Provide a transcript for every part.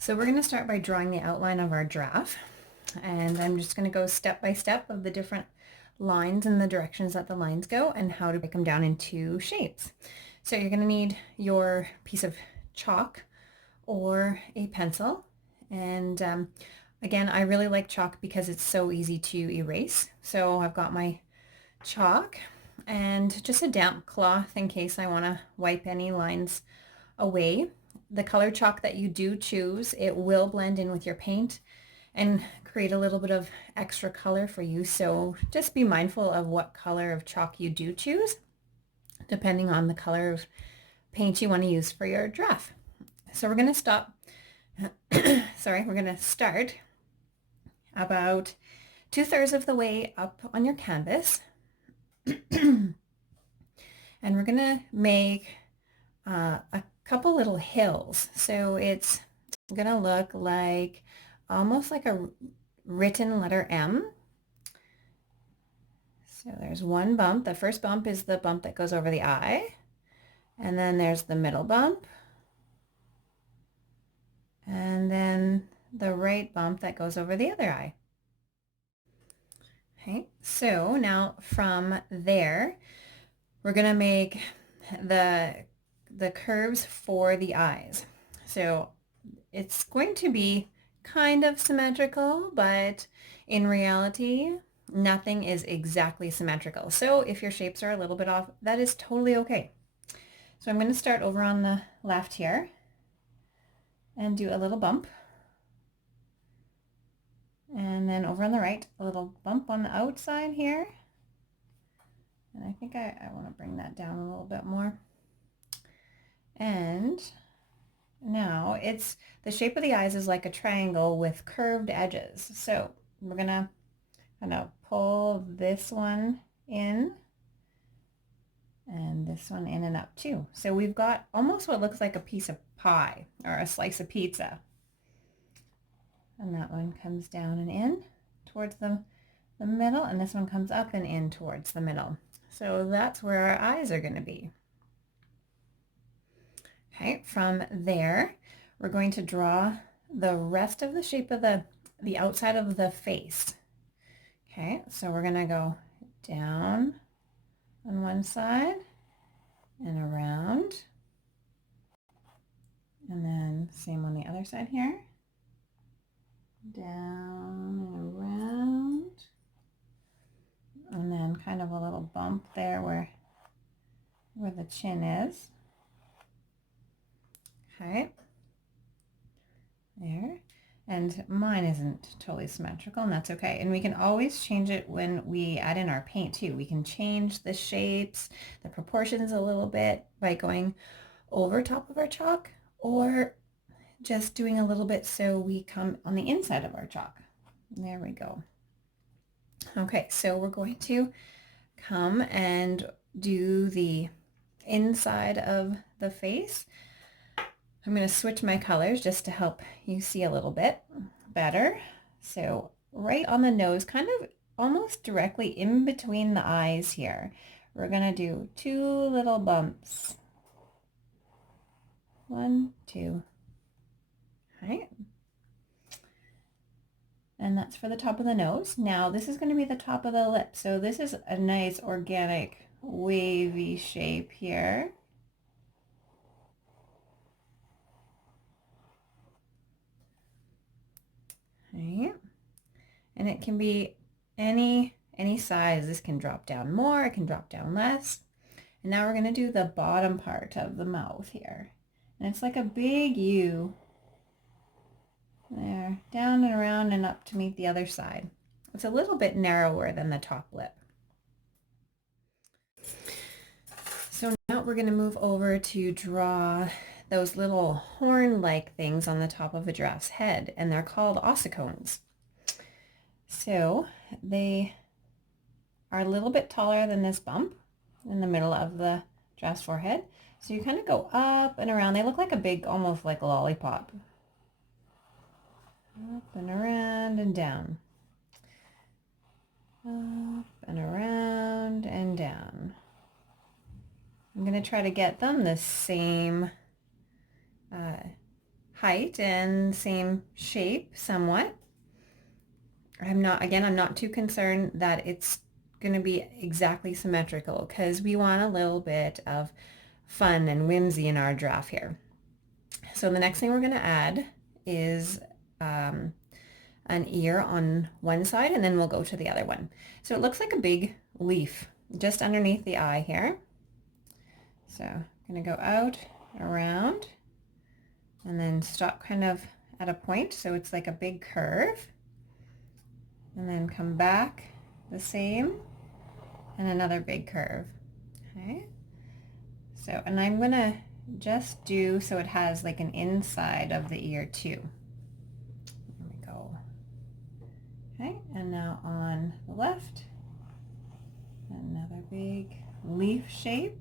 So we're going to start by drawing the outline of our giraffe, and I'm just going to go step by step of the different lines and the directions that the lines go and how to break them down into shapes. So you're going to need your piece of chalk or a pencil, and again, I really like chalk because it's so easy to erase. So I've got my chalk and just a damp cloth in case I want to wipe any lines away. The color chalk that you do choose, it will blend in with your paint and create a little bit of extra color for you. So just be mindful of what color of chalk you do choose, depending on the color of paint you want to use for your giraffe. So we're going to we're going to start about 2/3 of the way up on your canvas. And we're going to make a couple little hills. So it's going to look like almost like a written letter M. So there's one bump. The first bump is the bump that goes over the eye. And then there's the middle bump. And then the right bump that goes over the other eye. Okay, so now from there, we're going to make the curves for the eyes. So it's going to be kind of symmetrical, but in reality, nothing is exactly symmetrical. So if your shapes are a little bit off, that is totally okay. So I'm going to start over on the left here and do a little bump. And then over on the right, a little bump on the outside here. And I think I want to bring that down a little bit more. And now the shape of the eyes is like a triangle with curved edges. So we're going to kind of pull this one in and this one in and up too. So we've got almost what looks like a piece of pie or a slice of pizza. And that one comes down and in towards the middle, and this one comes up and in towards the middle. So that's where our eyes are going to be. Okay, from there, we're going to draw the rest of the shape of the outside of the face. Okay, so we're going to go down on one side and around, and then same on the other side here. Down and around, and then kind of a little bump there where the chin is. Okay, there. And mine isn't totally symmetrical, and that's okay. And we can always change it when we add in our paint too. We can change the shapes, the proportions a little bit by going over top of our chalk, or just doing a little bit so we come on the inside of our chalk. There we go. Okay, so we're going to come and do the inside of the face. I'm going to switch my colors just to help you see a little bit better. So right on the nose, kind of almost directly in between the eyes here, we're going to do two little bumps. 1, 2. Right. And that's for the top of the nose. Now this is going to be the top of the lip. So this is a nice organic wavy shape here. Right. And it can be any size. This can drop down more, it can drop down less. And now we're going to do the bottom part of the mouth here. And it's like a big U. There, down and around and up to meet the other side. It's a little bit narrower than the top lip. So now we're going to move over to draw those little horn-like things on the top of a giraffe's head, and they're called ossicones. So they are a little bit taller than this bump in the middle of the giraffe's forehead. So you kind of go up and around. They look like a big, almost like a lollipop. Up and around and down. Up and around and down. I'm going to try to get them the same height and same shape somewhat. I'm not too concerned that it's going to be exactly symmetrical because we want a little bit of fun and whimsy in our giraffe here. So the next thing we're going to add is um, an ear on one side, and then we'll go to the other one. So it looks like a big leaf just underneath the eye here. So I'm going to go out, around, and then stop kind of at a point so it's like a big curve, and then come back the same and another big curve. Okay, so, and I'm going to just do so it has like an inside of the ear too. There we go. Okay, and now on the left, another big leaf shape.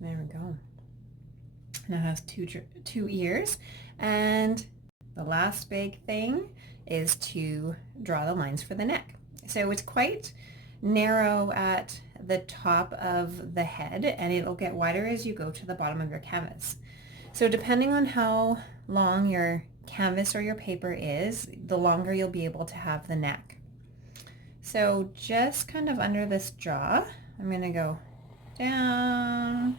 There we go. Now it has two ears, and the last big thing is to draw the lines for the neck. So it's quite narrow at the top of the head, and it'll get wider as you go to the bottom of your canvas. So depending on how long your canvas or your paper is, the longer you'll be able to have the neck. So just kind of under this jaw, I'm going to go down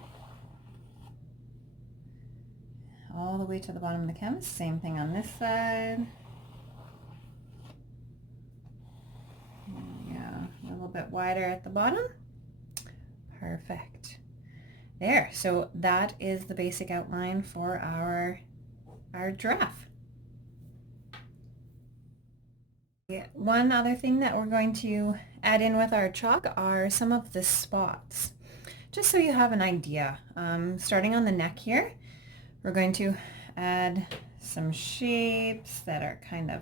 all the way to the bottom of the canvas. Same thing on this side. Yeah, a little bit wider at the bottom. Perfect. There, so that is the basic outline for our giraffe. One other thing that we're going to add in with our chalk are some of the spots. Just so you have an idea, starting on the neck here, we're going to add some shapes that are kind of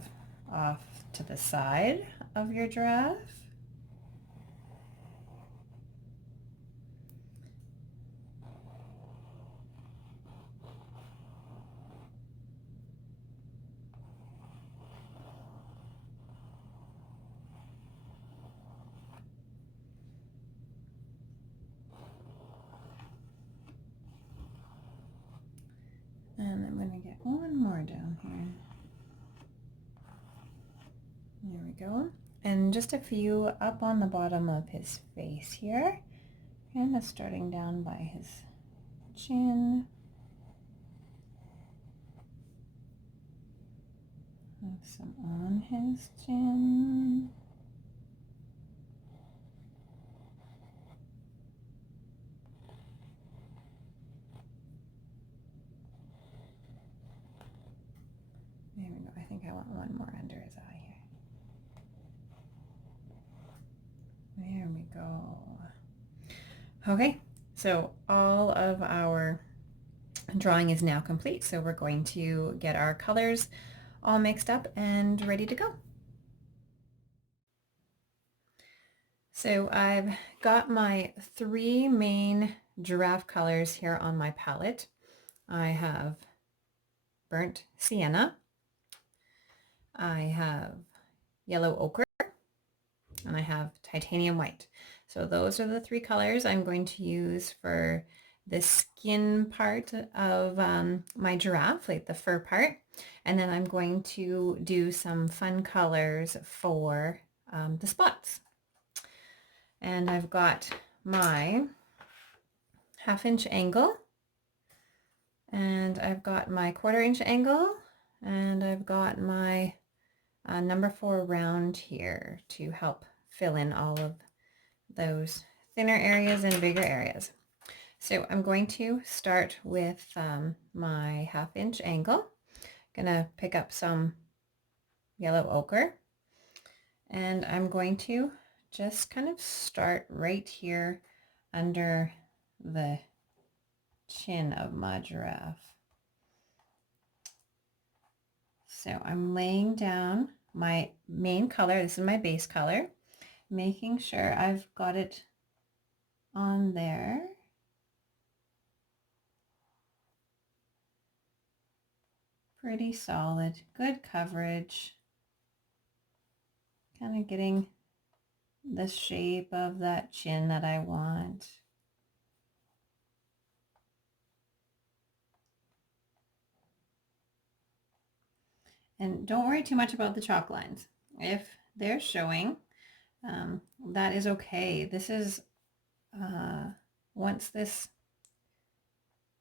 off to the side of your giraffe. And I'm going to get one more down here. There we go. And just a few up on the bottom of his face here. Kind of starting down by his chin. Have some on his chin. There we go. I think I want one more under his eye here. There we go. Okay, so all of our drawing is now complete. So we're going to get our colors all mixed up and ready to go. So I've got my three main giraffe colors here on my palette. I have burnt sienna, I have yellow ochre, and I have titanium white. So those are the three colors I'm going to use for the skin part of my giraffe, like the fur part. And then I'm going to do some fun colors for the spots. And I've got my 1/2 inch angle, and I've got my 1/4 inch angle, and I've got my number 4 round here to help fill in all of those thinner areas and bigger areas. So I'm going to start with my 1/2 inch angle. Gonna pick up some yellow ochre, and I'm going to just kind of start right here under the chin of my giraffe. So I'm laying down my main color. This is my base color, making sure I've got it on there. Pretty solid, good coverage. Kind of getting the shape of that chin that I want. And don't worry too much about the chalk lines. If they're showing, that is okay. This is, once this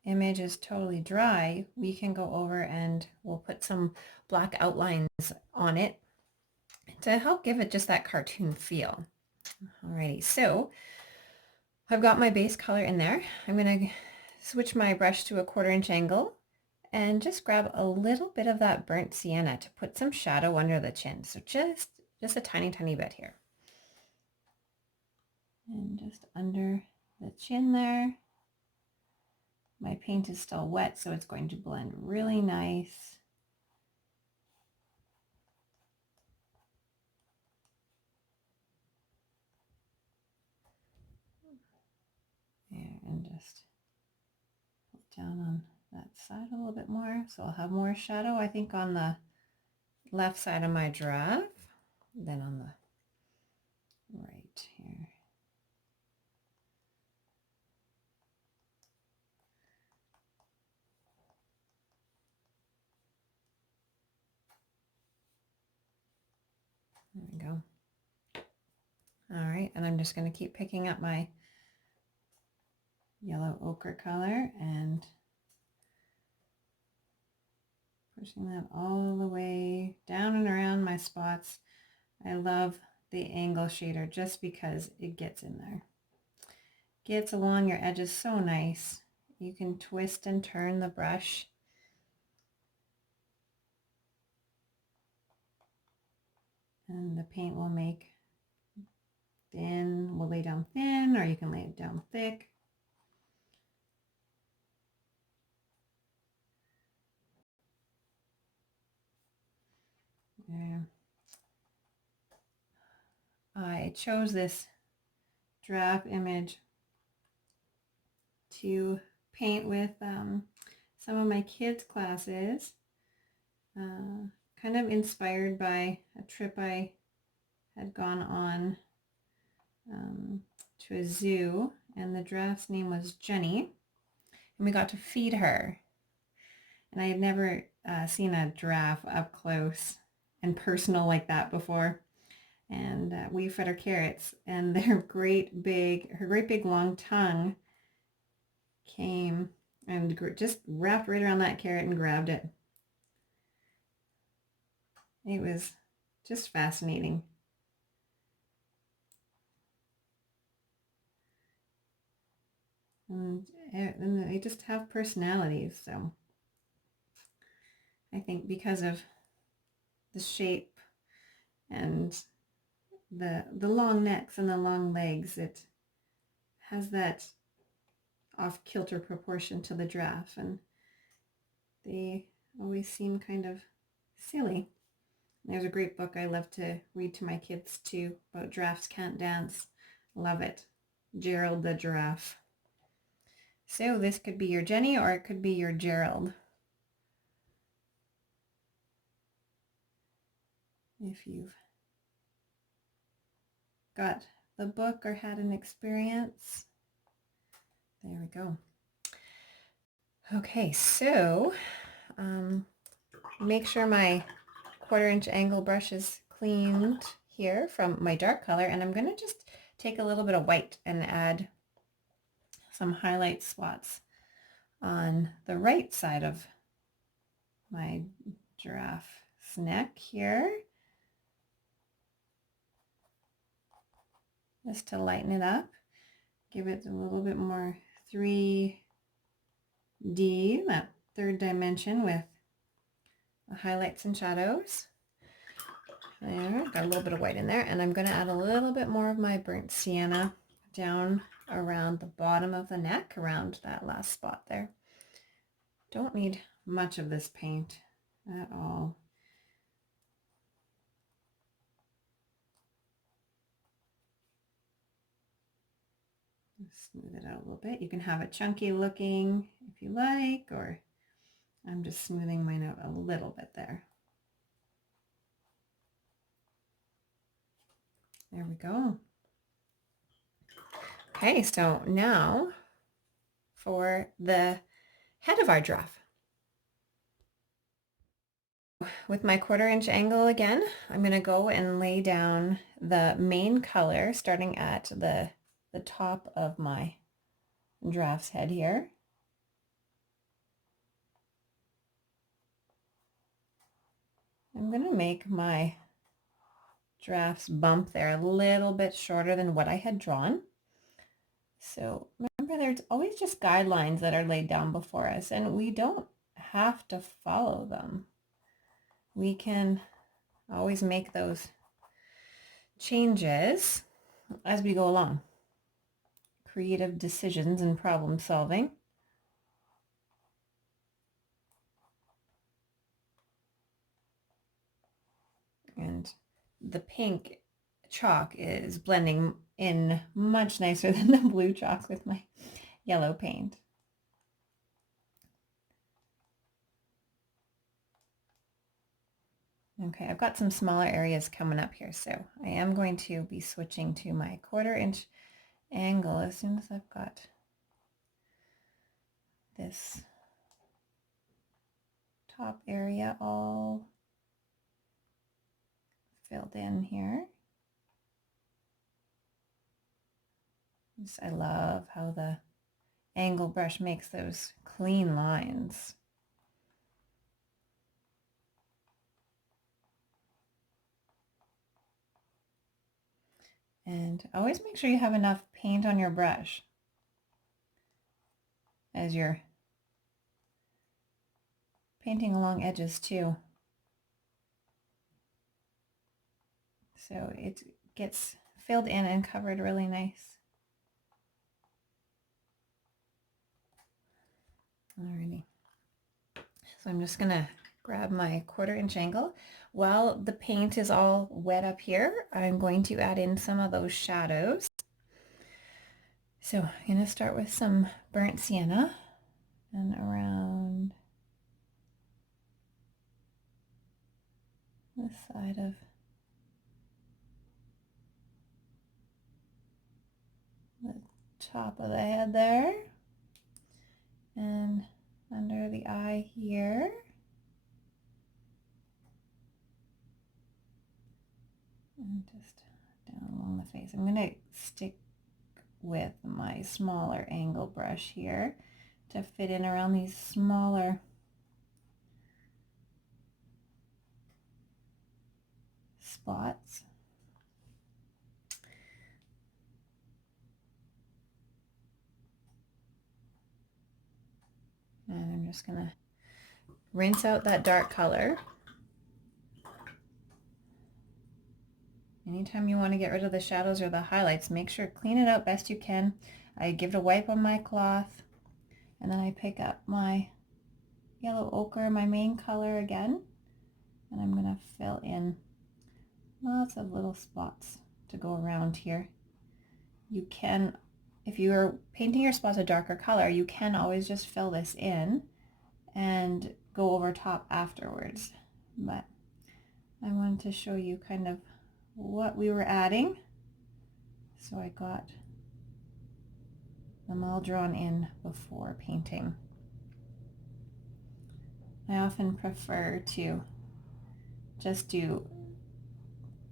image is totally dry, we can go over and we'll put some black outlines on it to help give it just that cartoon feel. Alrighty, so I've got my base color in there. I'm going to switch my brush to a 1/4 inch angle and just grab a little bit of that burnt sienna to put some shadow under the chin. So just a tiny, tiny bit here. And just under the chin there. My paint is still wet, so it's going to blend really nice. There, and just put down on that side a little bit more. So I'll have more shadow, I think, on the left side of my giraffe than on the right here. There we go. All right, and I'm just going to keep picking up my yellow ochre color and pushing that all the way down and around my spots. I love the angle shader just because it gets in there. Gets along your edges so nice. You can twist and turn the brush. And the paint will make thin, will lay down thin, or you can lay it down thick. There. I chose this giraffe image to paint with some of my kids' classes, kind of inspired by a trip I had gone on to a zoo, and the giraffe's name was Jenny, and we got to feed her. And I had never seen a giraffe up close and personal like that before. And we fed her carrots, and her great big long tongue came and just wrapped right around that carrot and grabbed it. It was just fascinating. And they just have personalities, so I think because of the shape and the long necks and the long legs, it has that off-kilter proportion to the giraffe, and they always seem kind of silly. There's a great book I love to read to my kids too about giraffes can't dance. Love it. Gerald the giraffe. So this could be your Jenny or it could be your Gerald. If you've got the book or had an experience. There we go. Okay, so make sure my 1/4 inch angle brush is cleaned here from my dark color, and I'm going to just take a little bit of white and add some highlight spots on the right side of my giraffe's neck here, just to lighten it up, give it a little bit more 3D, that third dimension with the highlights and shadows. There, got a little bit of white in there, and I'm going to add a little bit more of my burnt sienna down around the bottom of the neck, around that last spot there. Don't need much of this paint at all. Smooth it out a little bit. You can have it chunky looking if you like, or I'm just smoothing mine out a little bit there. There we go. Okay, so now for the head of our giraffe. With my 1/4 inch angle again, I'm going to go and lay down the main color starting at the top of my giraffe's head here. I'm going to make my giraffe's bump there a little bit shorter than what I had drawn. So remember, there's always just guidelines that are laid down before us, and we don't have to follow them. We can always make those changes as we go along. Creative decisions and problem solving. And the pink chalk is blending in much nicer than the blue chalk with my yellow paint. Okay, I've got some smaller areas coming up here, so I am going to be switching to my 1/4 inch angle as soon as I've got this top area all filled in here. I love how the angle brush makes those clean lines. And always make sure you have enough paint on your brush as you're painting along edges too. So it gets filled in and covered really nice. Alrighty. So I'm just gonna grab my 1/4 inch angle. While the paint is all wet up here, I'm going to add in some of those shadows. So I'm gonna start with some burnt sienna and around the side of the top of the head there and under the eye here. And just down along the face. I'm going to stick with my smaller angle brush here to fit in around these smaller spots. And I'm just going to rinse out that dark color. Anytime you want to get rid of the shadows or the highlights, make sure clean it out best you can. I give it a wipe on my cloth, and then I pick up my yellow ochre, my main color again, and I'm going to fill in lots of little spots to go around here. You can, if you are painting your spots a darker color, you can always just fill this in and go over top afterwards. But I wanted to show you kind of what we were adding. So I got them all drawn in before painting. I often prefer to just do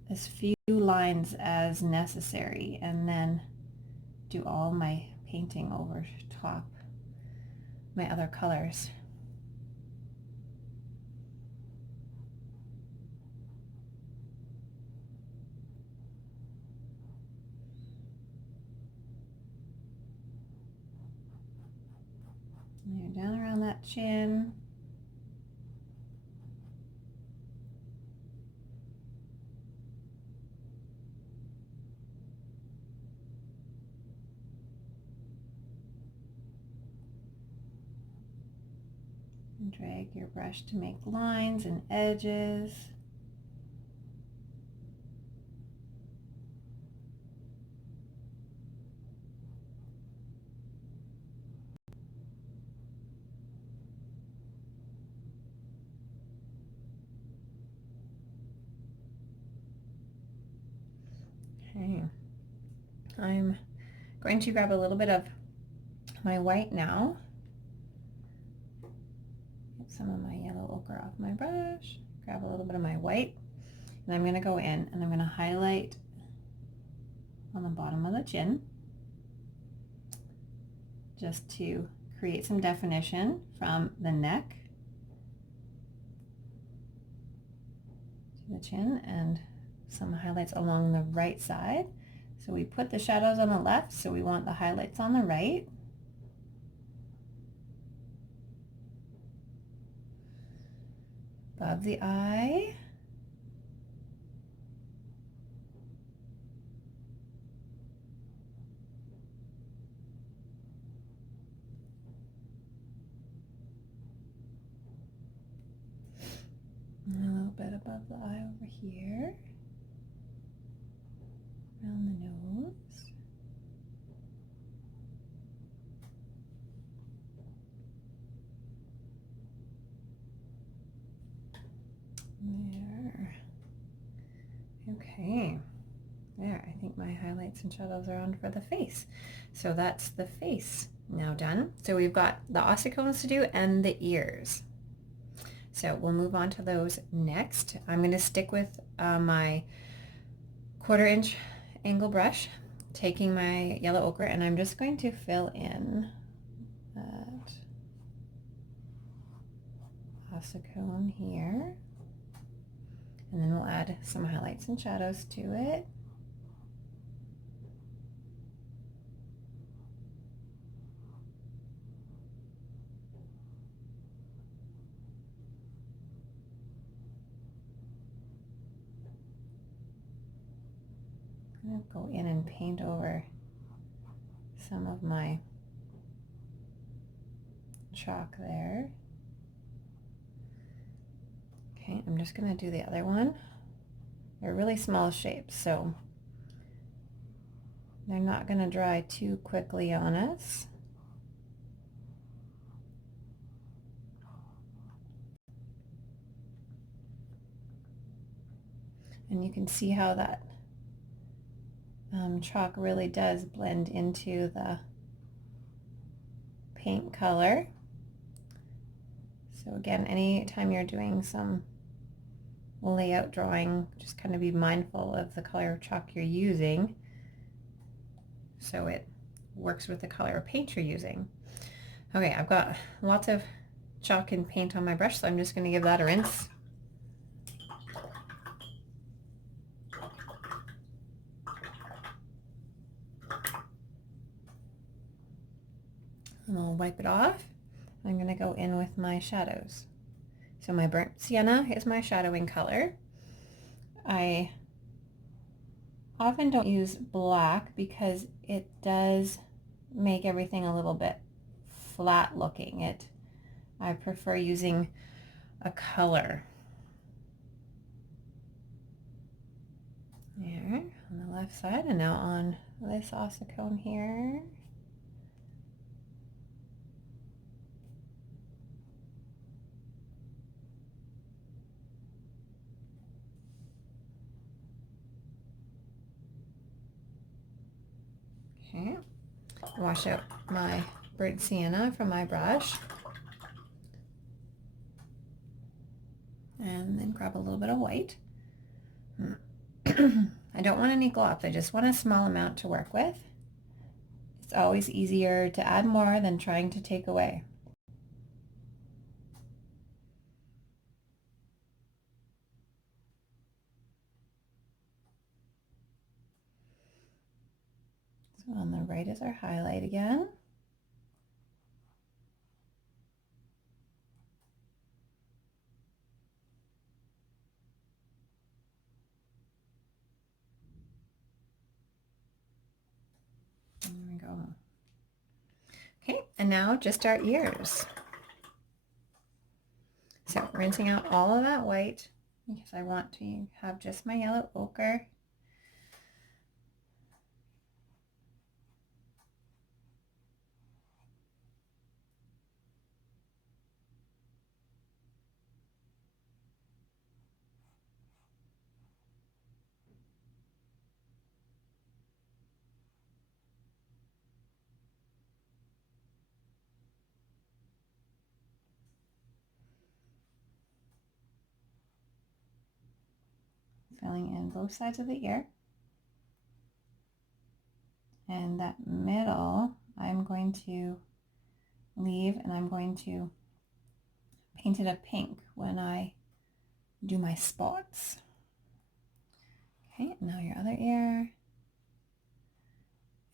as few lines as necessary and then do all my painting over top my other colors. And down around that chin. And drag your brush to make lines and edges. Okay, I'm going to grab a little bit of my white now. Get some of my yellow ochre off my brush. Grab a little bit of my white. And I'm going to go in and I'm going to highlight on the bottom of the chin just to create some definition from the neck to the chin, and some highlights along the right side. So we put the shadows on the left, so we want the highlights on the right. Above the eye. And a little bit above the eye over here. Around the nose. There. Okay. There, I think my highlights and shadows are on for the face. So that's the face now done. So we've got the ossicones to do and the ears. So we'll move on to those next. I'm going to stick with my 1/4 inch angle brush, taking my yellow ochre, and I'm just going to fill in that ossicone here. And then we'll add some highlights and shadows to it. I'm going to go in and paint over some of my chalk there. Okay, I'm just going to do the other one. They're really small shapes, so they're not going to dry too quickly on us. And you can see how that chalk really does blend into the paint color. So again, anytime you're doing some layout drawing, just kind of be mindful of the color of chalk you're using so it works with the color of paint you're using. Okay, I've got lots of chalk and paint on my brush, so I'm just going to give that a rinse. And I'll wipe it off. I'm going to go in with my shadows. So my burnt sienna is my shadowing color. I often don't use black because it does make everything a little bit flat looking. I prefer using a color. There, on the left side, and now on this ossicone here. Okay, wash out my burnt sienna from my brush. And then grab a little bit of white. I don't want any globs, I just want a small amount to work with. It's always easier to add more than trying to take away. So on the right is our highlight again. There we go. Okay, and now just our ears. So rinsing out all of that white because I want to have just my yellow ochre. filling in both sides of the ear. And that middle, I'm going to leave, and I'm going to paint it a pink when I do my spots. Okay, now your other ear.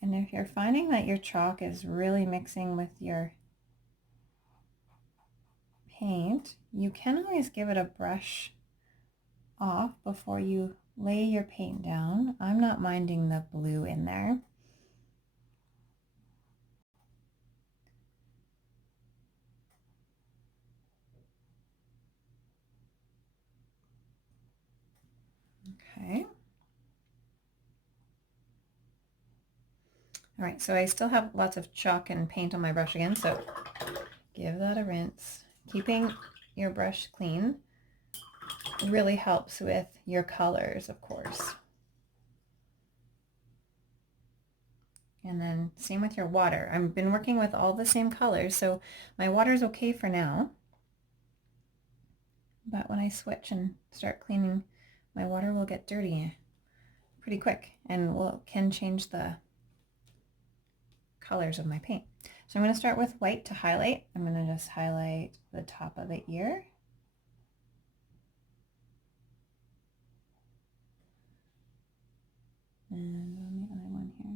And if you're finding that your chalk is really mixing with your paint, you can always give it a brush off before you lay your paint down. I'm not minding the blue in there. Okay. All right, so I still have lots of chalk and paint on my brush again, so give that a rinse. Keeping your brush clean really helps with your colors, of course. And then same with your water. I've been working with all the same colors, so my water is okay for now. But when I switch and start cleaning, my water will get dirty pretty quick and can change the colors of my paint. So I'm going to start with white to highlight. I'm going to just highlight the top of the ear. And on the other one here.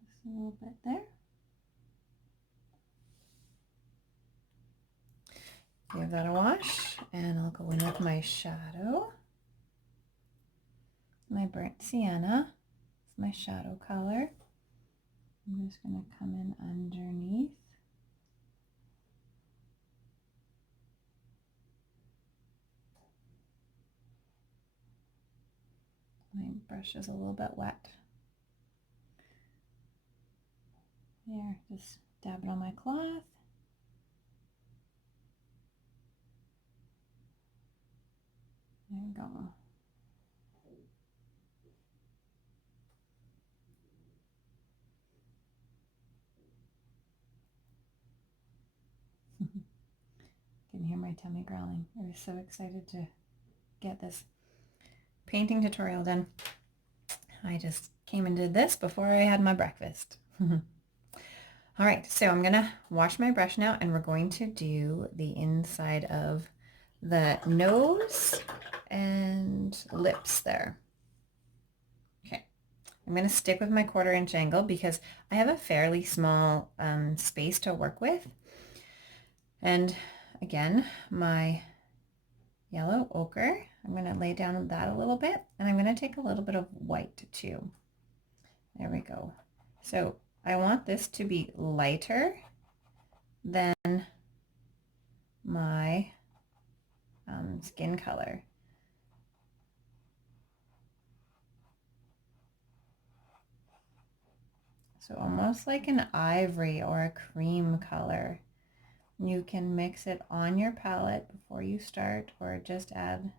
Just a little bit there. Give that a wash, and I'll go in with my shadow. My burnt sienna is my shadow color. I'm just going to come in underneath. My brush is a little bit wet. There, just dab it on my cloth. There we go. Can hear my tummy growling. I was so excited to get this painting tutorial done. I just came and did this before I had my breakfast. All right, so I'm gonna wash my brush now, and we're going to do the inside of the nose and lips there. Okay, I'm gonna stick with my 1/4 inch angle because I have a fairly small space to work with. And again, my yellow ochre, I'm going to lay down that a little bit, and I'm going to take a little bit of white too. There we go. So I want this to be lighter than my skin color. So almost like an ivory or a cream color. You can mix it on your palette before you start, or just add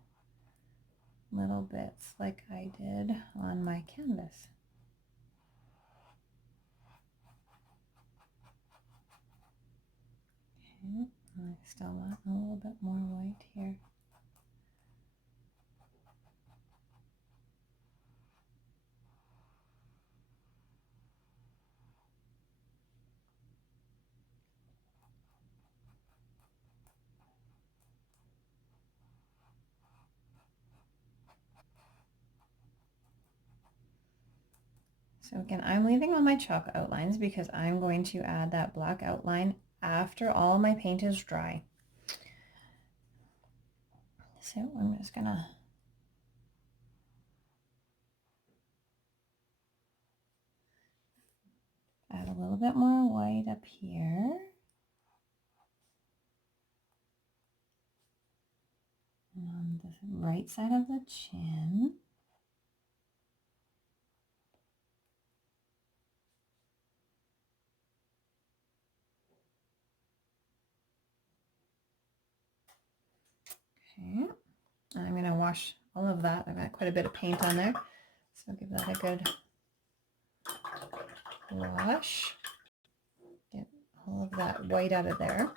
little bits like I did on my canvas. Okay, I still want a little bit more white here. So again, I'm leaving all my chalk outlines because I'm going to add that black outline after all my paint is dry. So I'm just gonna add a little bit more white up here. And on the right side of the chin. Okay, and I'm gonna wash all of that. I've got quite a bit of paint on there, so give that a good wash. Get all of that white out of there.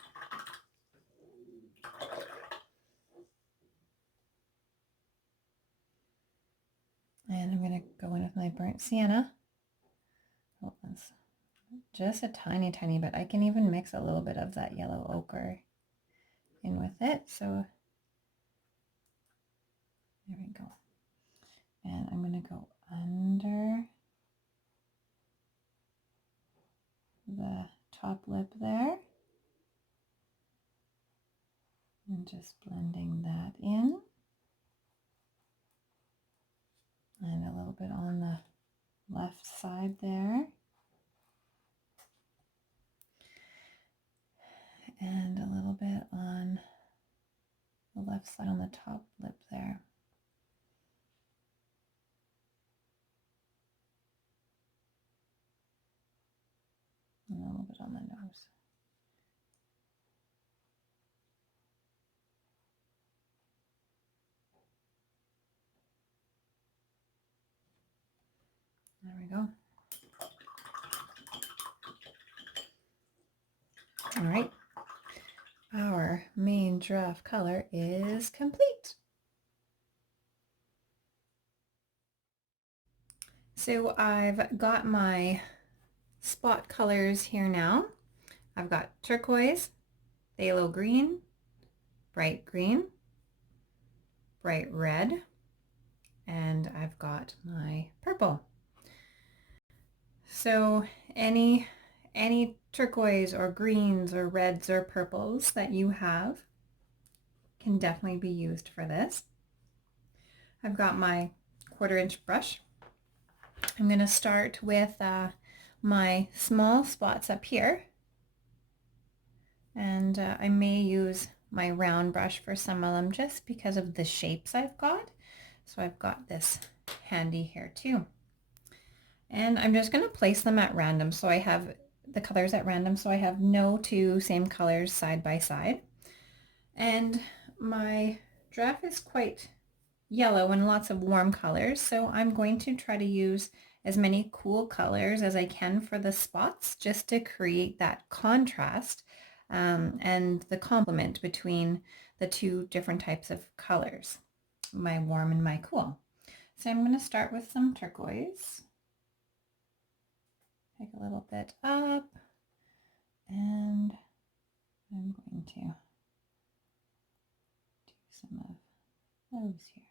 sienna. Oh, that's just a tiny, tiny bit. I can even mix a little bit of that yellow ochre in with it. So there we go. And I'm going to go under the top lip there. And just blending that in. And a little bit on the left side there. And a little bit on the left side on the top lip there. And a little bit on the nose. There we go. All right. Our main giraffe color is complete. So I've got my spot colors here now. I've got turquoise, phthalo green, bright red, and I've got my purple. So any turquoise or greens or reds or purples that you have can definitely be used for this. I've got my 1/4 inch brush. I'm going to start with my small spots up here, and I may use my round brush for some of them just because of the shapes I've got. So I've got this handy here too. And I'm just going to place them at random, so I have the colors at random, so I have no two same colors side by side. And my giraffe is quite yellow and lots of warm colors, so I'm going to try to use as many cool colors as I can for the spots, just to create that contrast and the complement between the two different types of colors, my warm and my cool. So I'm going to start with some turquoise. Pick a little bit up, and I'm going to do some of those here.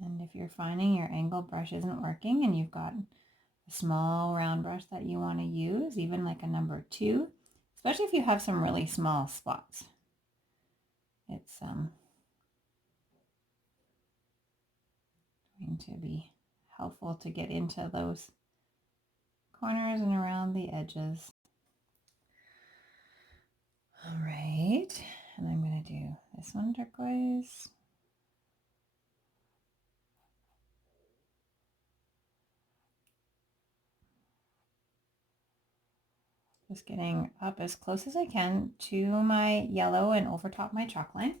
And if you're finding your angle brush isn't working and you've got a small round brush that you want to use, even like a number 2, especially if you have some really small spots, it's going to be helpful to get into those corners and around the edges. All right, and I'm going to do this one turquoise. Just getting up as close as I can to my yellow and over top my chalk line.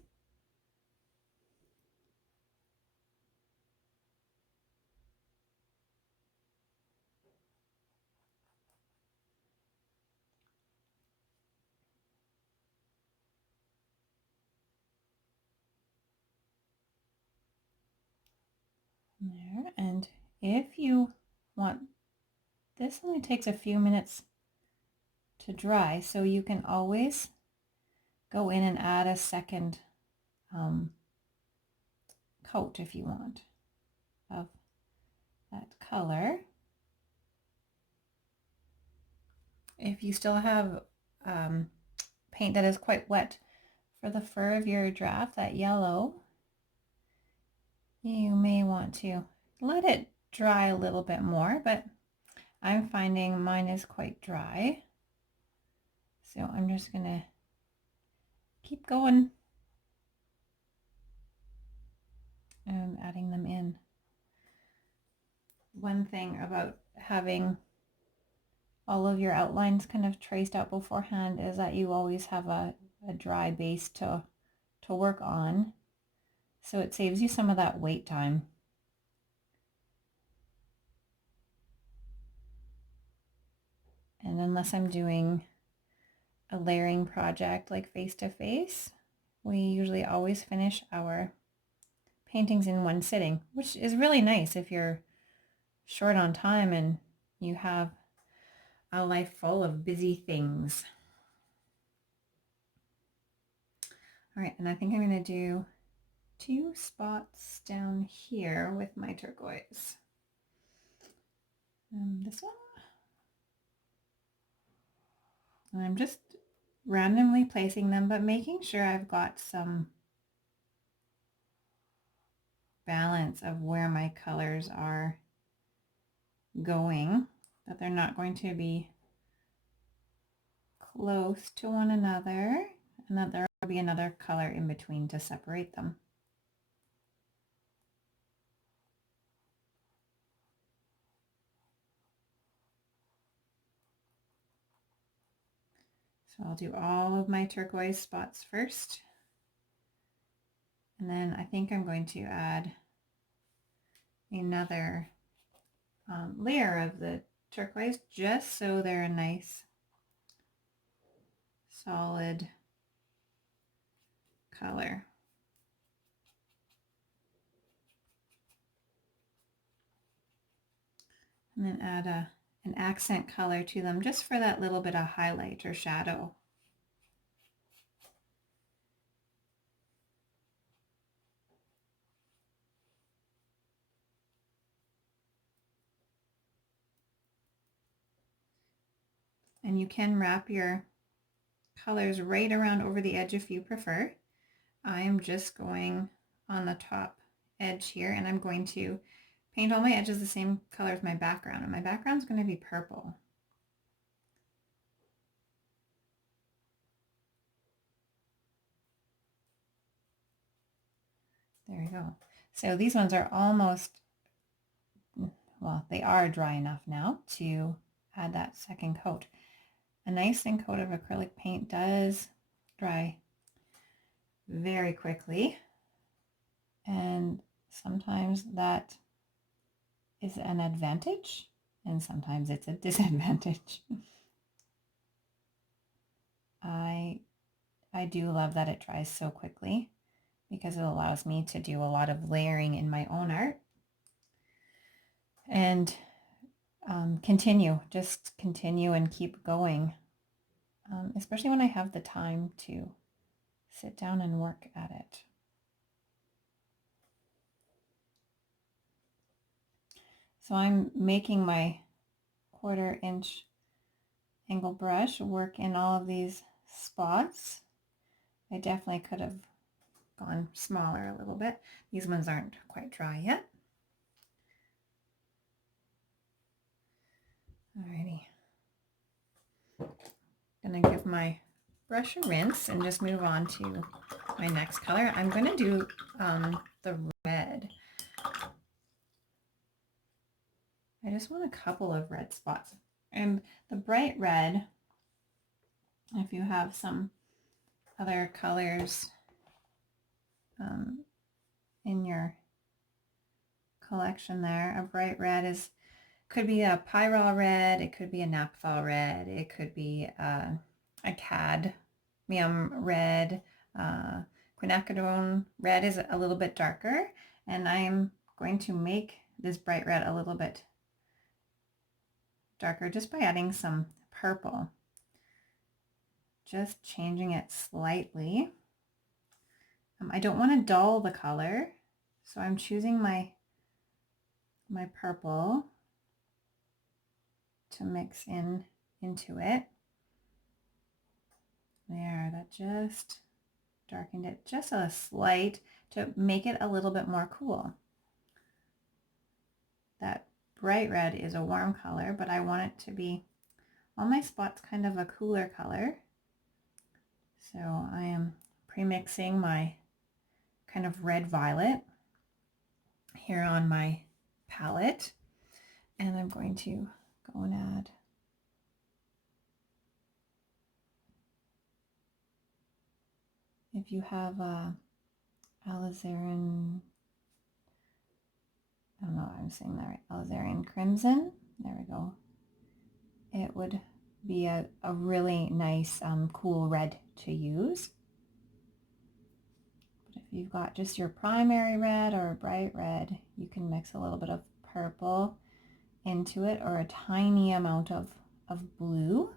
There, and if you want, this only takes a few minutes to dry, so you can always go in and add a second coat if you want of that color. If you still have paint that is quite wet for the fur of your giraffe, that yellow, you may want to let it dry a little bit more, but I'm finding mine is quite dry. So I'm just going to keep going and adding them in. One thing about having all of your outlines kind of traced out beforehand is that you always have a dry base to work on. So it saves you some of that wait time. And unless I'm doing a layering project like face to face, we usually always finish our paintings in one sitting, which is really nice if you're short on time and you have a life full of busy things. All right, and I think I'm going to do 2 spots down here with my turquoise. This one. And I'm just randomly placing them, but making sure I've got some balance of where my colors are going, that they're not going to be close to one another, and that there will be another color in between to separate them. So I'll do all of my turquoise spots first. And then I think I'm going to add another layer of the turquoise just so they're a nice solid color. And then add an accent color to them just for that little bit of highlight or shadow. And you can wrap your colors right around over the edge if you prefer. I'm just going on the top edge here, and I'm going to paint all my edges the same color as my background, and my background's going to be purple. There we go. So these ones are almost, well, they are dry enough now to add that second coat. A nice thin coat of acrylic paint does dry very quickly, and sometimes that is an advantage and sometimes it's a disadvantage. I do love that it dries so quickly because it allows me to do a lot of layering in my own art and continue and keep going, especially when I have the time to sit down and work at it. So I'm making my 1/4 inch angle brush work in all of these spots. I definitely could have gone smaller a little bit. These ones aren't quite dry yet. Alrighty. Gonna give my brush a rinse and just move on to my next color. I'm gonna do the red. I just want a couple of red spots. And the bright red, if you have some other colors in your collection there, a bright red could be a pyrrole red, it could be a naphthol red, it could be a cadmium red. Quinacridone red is a little bit darker, and I'm going to make this bright red a little bit darker just by adding some purple. Just changing it slightly. I don't want to dull the color, so I'm choosing my purple to mix into it. There, that just darkened it just a slight to make it a little bit more cool. That bright red is a warm color, but I want it to be on my spots kind of a cooler color. So I am pre-mixing my kind of red violet here on my palette, and I'm going to go and add if you have alizarin, I don't know if I'm saying that right, alizarin crimson, there we go. It would be a really nice cool red to use. But if you've got just your primary red or a bright red, you can mix a little bit of purple into it or a tiny amount of blue.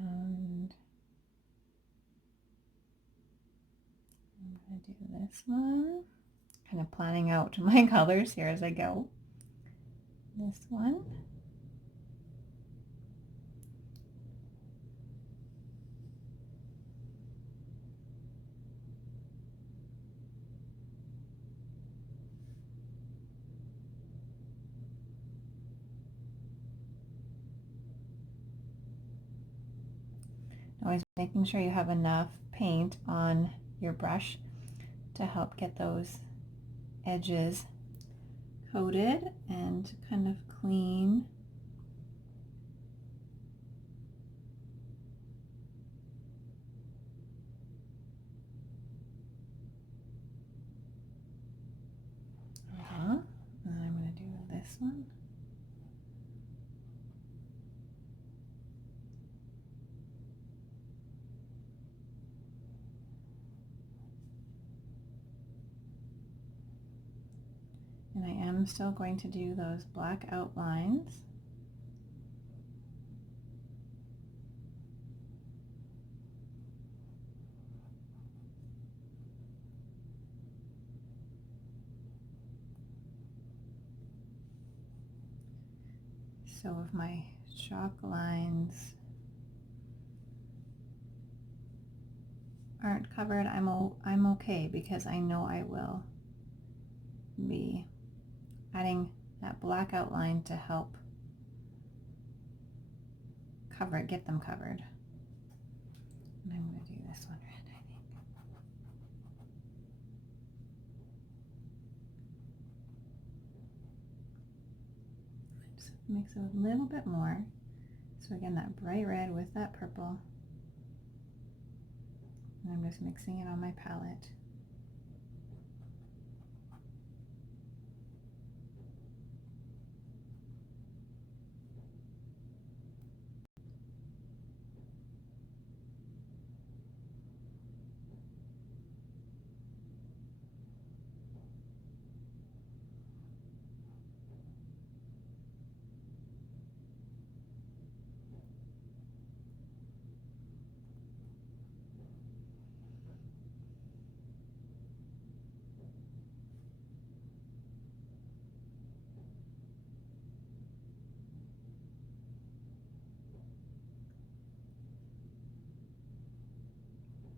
And I'm going to do this one. Kind of planning out my colors here as I go. This one. Always making sure you have enough paint on your brush to help get those edges coated and kind of clean. And I'm going to do this one. And I am still going to do those black outlines. So if my chalk lines aren't covered, I'm okay, because I know I will be adding that black outline to help cover it, get them covered. And I'm going to do this one red, I think. Just mix it a little bit more. So again, that bright red with that purple. And I'm just mixing it on my palette.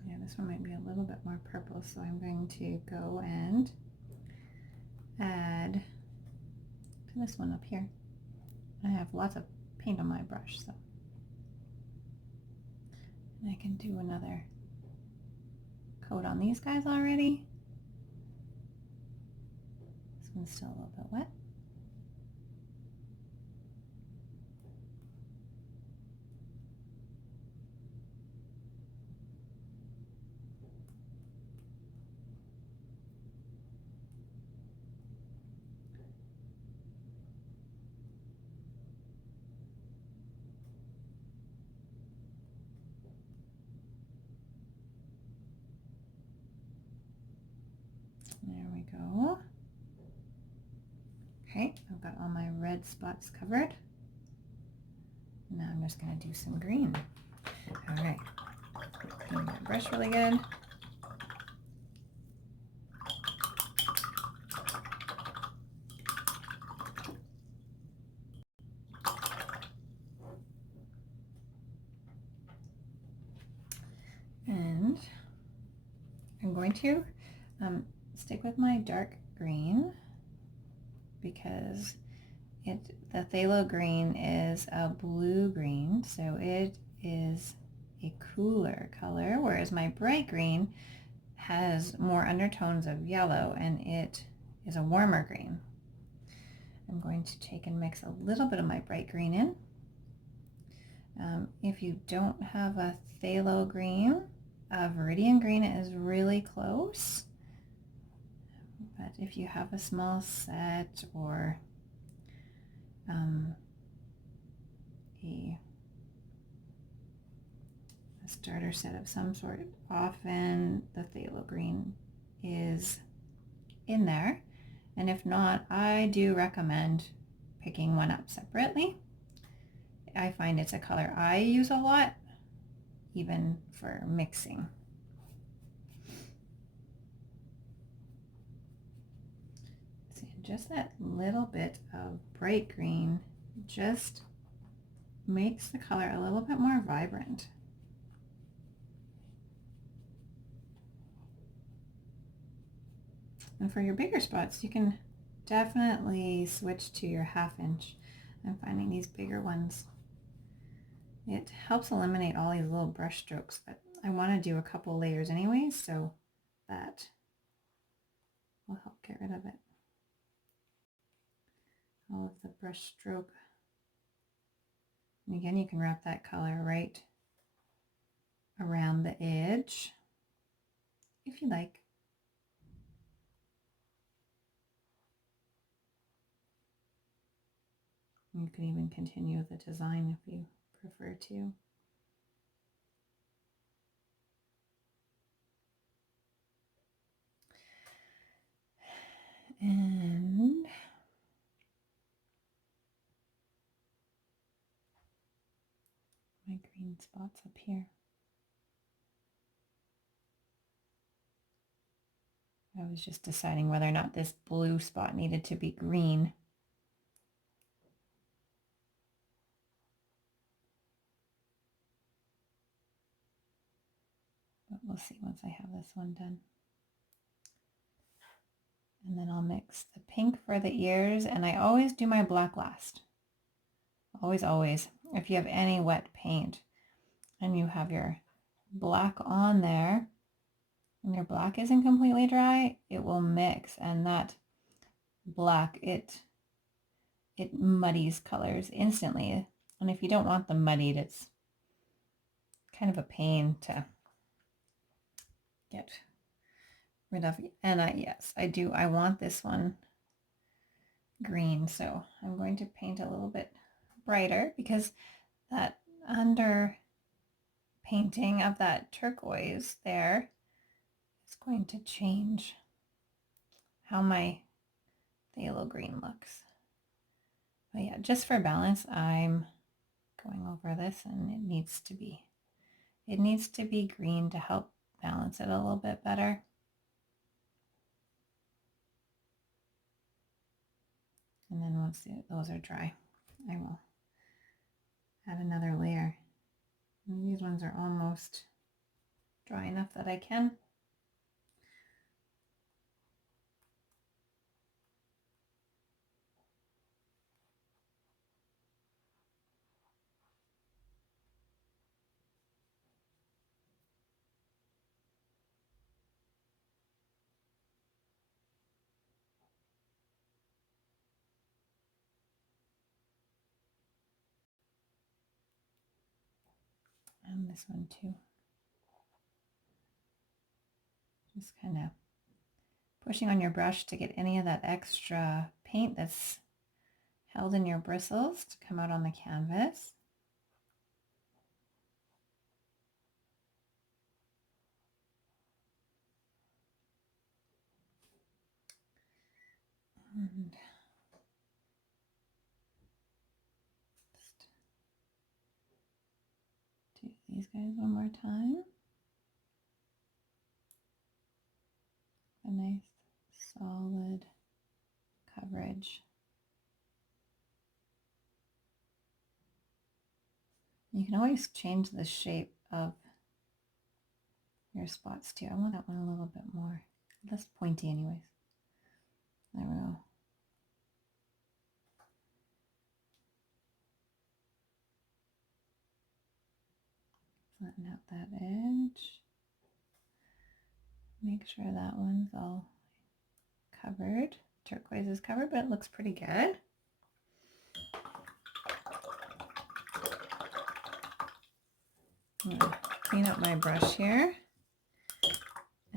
Yeah, this one might be a little bit more purple, so I'm going to go and add to this one up here. I have lots of paint on my brush, so and I can do another coat on these guys already. This one's still a little bit wet. There we go. Okay, I've got all my red spots covered. Now I'm just going to do some green. All right, clean my brush really good. And I'm going to stick with my dark green because the phthalo green is a blue green, so it is a cooler color, whereas my bright green has more undertones of yellow and it is a warmer green. I'm going to take and mix a little bit of my bright green in. If you don't have a phthalo green, Viridian green is really close, but if you have a small set or a starter set of some sort, often the phthalo green is in there. And if not, I do recommend picking one up separately. I find it's a color I use a lot, even for mixing. See, just that little bit of bright green just makes the color a little bit more vibrant. And for your bigger spots, you can definitely switch to your 1/2 inch. I'm finding these bigger ones, it helps eliminate all these little brush strokes, but I want to do a couple layers anyways, so that will help get rid of it. All of the brush stroke. And again, you can wrap that color right around the edge if you like. You can even continue the design if you prefer to. And my green spots up here. I was just deciding whether or not this blue spot needed to be green. But we'll see once I have this one done. And then I'll mix the pink for the ears, and I always do my black last. Always, always. If you have any wet paint and you have your black on there and your black isn't completely dry, it will mix, and that black, it muddies colors instantly. And if you don't want them muddied, it's kind of a pain to get rid of. And yes, I do. I want this one green, so I'm going to paint a little bit brighter because that under painting of that turquoise there is going to change how my phthalo green looks. But yeah, just for balance, I'm going over this, and it needs to be green to help balance it a little bit better. And then once those are dry, I will add another layer. And these ones are almost dry enough that I can. And this one too. Just kind of pushing on your brush to get any of that extra paint that's held in your bristles to come out on the canvas. And just do these guys one more time. A nice solid coverage. You can always change the shape of your spots too. I want that one a little bit more, less pointy anyways. There we go. Flatten out that edge. Make sure that one's all covered. Turquoise is covered, but it looks pretty good. I'm gonna clean up my brush here.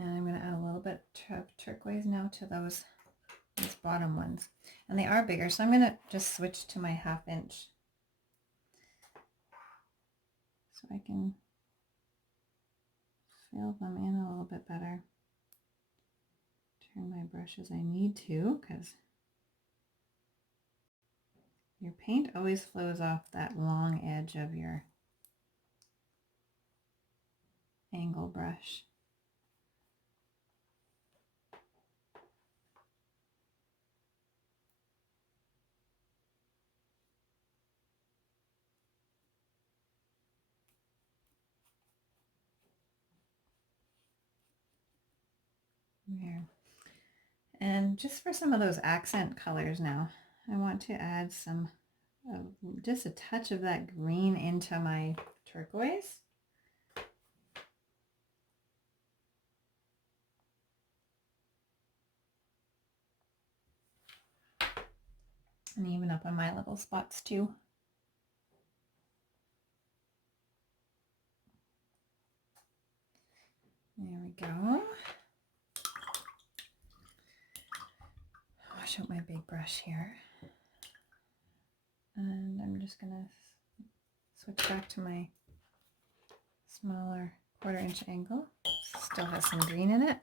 And I'm going to add a little bit of turquoise now to these bottom ones. And they are bigger, so I'm going to just switch to my 1/2 inch so I can fill them in a little bit better. Turn my brush as I need to, because your paint always flows off that long edge of your angle brush. There. And just for some of those accent colors now, I want to add some, just a touch of that green into my turquoise. And even up on my little spots too. There we go. Wash out my big brush here. And I'm just gonna switch back to my smaller 1/4 inch angle. Still has some green in it.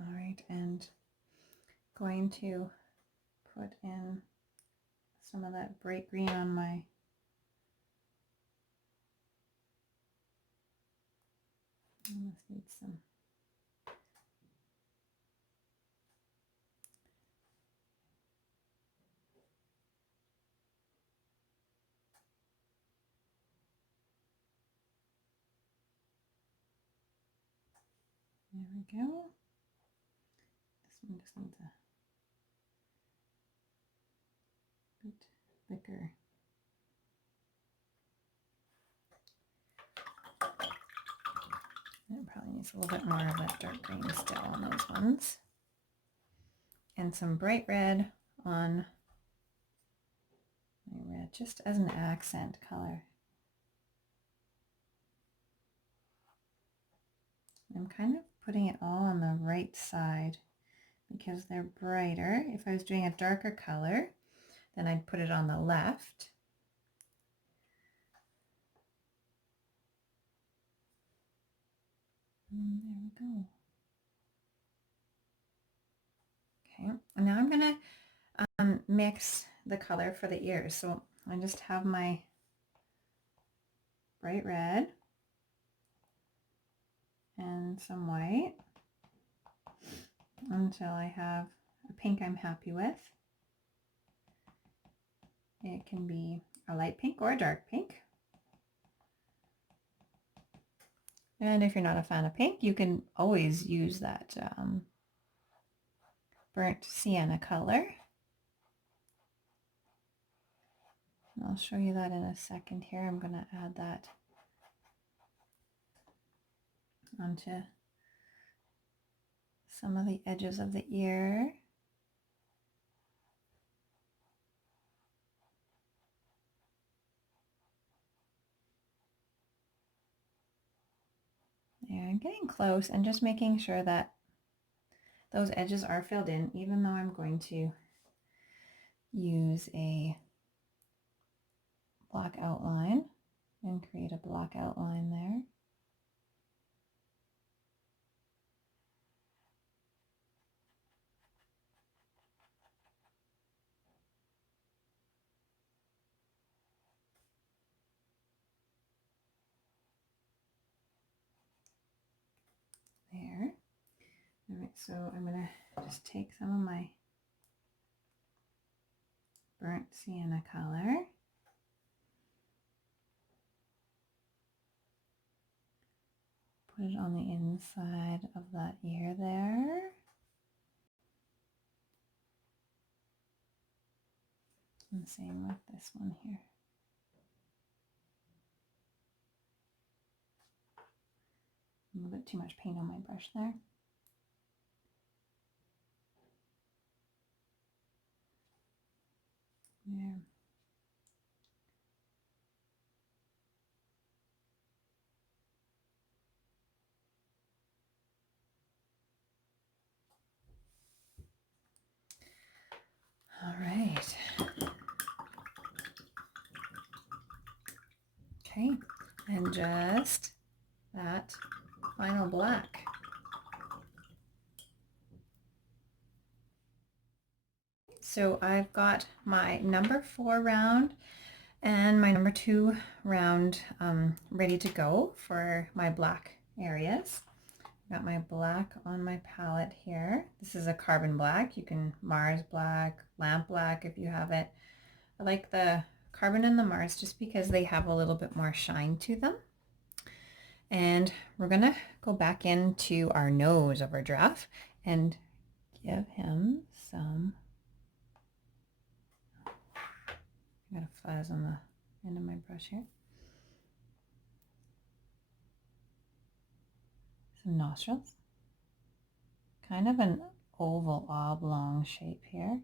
All right, and going to put in some of that bright green on my almost need some. There we go. This one just needs a bit thicker. It probably needs a little bit more of that dark green still on those ones. And some bright red on my red, just as an accent color. I'm kind of putting it all on the right side because they're brighter. If I was doing a darker color, then I'd put it on the left. And there we go. Okay, and now I'm going to mix the color for the ears. So I just have my bright red and some white until I have a pink I'm happy with. It can be a light pink or a dark pink. And if you're not a fan of pink, you can always use that burnt sienna color. And I'll show you that in a second here. I'm going to add that onto some of the edges of the ear. There, I'm getting close and just making sure that those edges are filled in, even though I'm going to use a block outline and create a block outline there. There. All right, so I'm going to just take some of my burnt sienna color. Put it on the inside of that ear there. And same with this one here. A little bit too much paint on my brush there. There. right. Okay, and just that final black. So I've got my number 4 round and my number 2 round ready to go for my black areas. Got my black on my palette here. This is a carbon black. You can Mars black, lamp black if you have it. I like the carbon and the Mars just because they have a little bit more shine to them. And we're gonna go back into our nose of our giraffe and give him some, I got a fuzz on the end of my brush here. Some nostrils. Kind of an oval oblong shape here.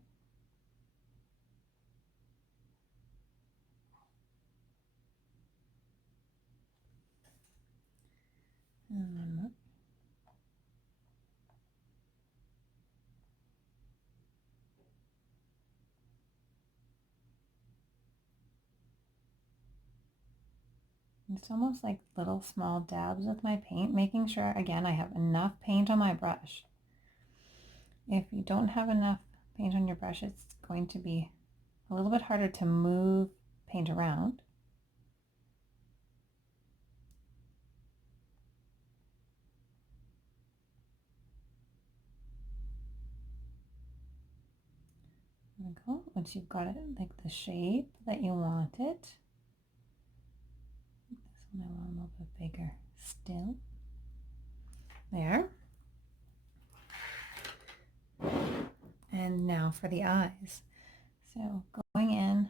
And then it's almost like little small dabs with my paint, making sure, again, I have enough paint on my brush. If you don't have enough paint on your brush, it's going to be a little bit harder to move paint around. There we go. Once you've got it like the shape that you want it. This one I want a little bit bigger still. There. And now for the eyes. So going in,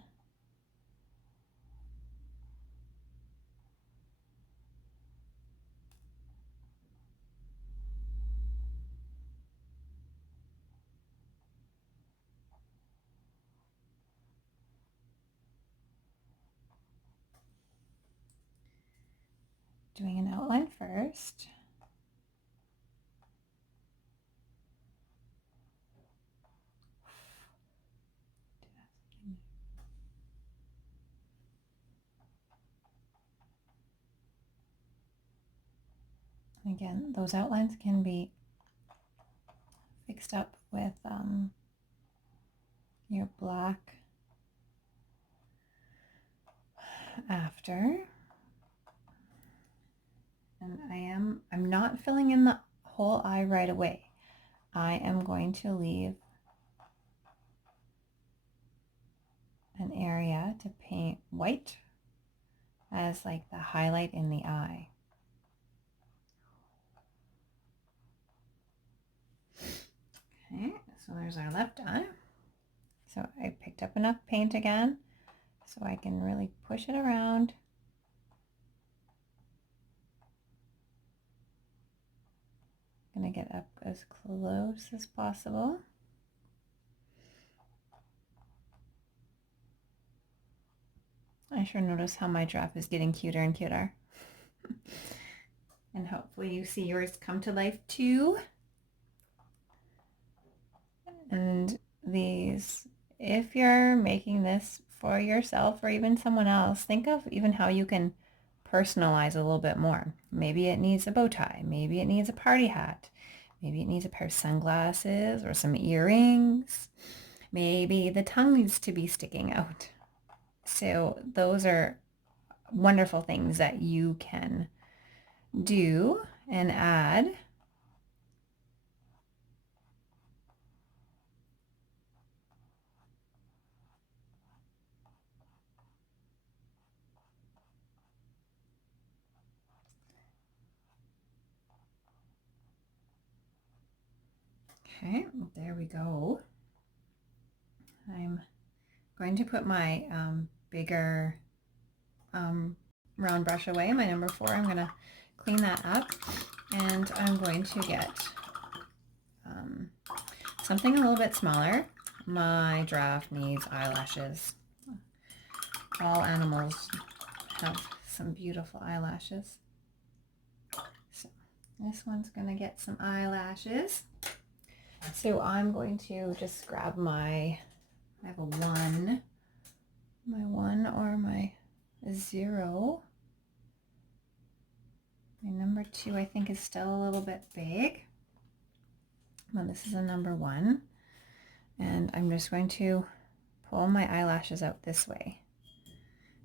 doing an outline first. Again, those outlines can be fixed up with your black after. And I'm not filling in the whole eye right away. I am going to leave an area to paint white as like the highlight in the eye. Okay, so there's our left eye. So I picked up enough paint again so I can really push it around. I'm gonna get up as close as possible. I sure notice how my giraffe is getting cuter and cuter. And hopefully you see yours come to life too. And these, if you're making this for yourself or even someone else, think of even how you can personalize a little bit more. Maybe it needs a bow tie. Maybe it needs a party hat. Maybe it needs a pair of sunglasses or some earrings. Maybe the tongue needs to be sticking out. So those are wonderful things that you can do and add. Okay, there we go. I'm going to put my bigger round brush away, my number 4. I'm going to clean that up, and I'm going to get something a little bit smaller. My giraffe needs eyelashes. All animals have some beautiful eyelashes. So this one's going to get some eyelashes. So I'm going to just grab my I have a 1, my 1 or my 0. My number 2 I think is still a little bit big, but this is a number 1. And I'm just going to pull my eyelashes out this way.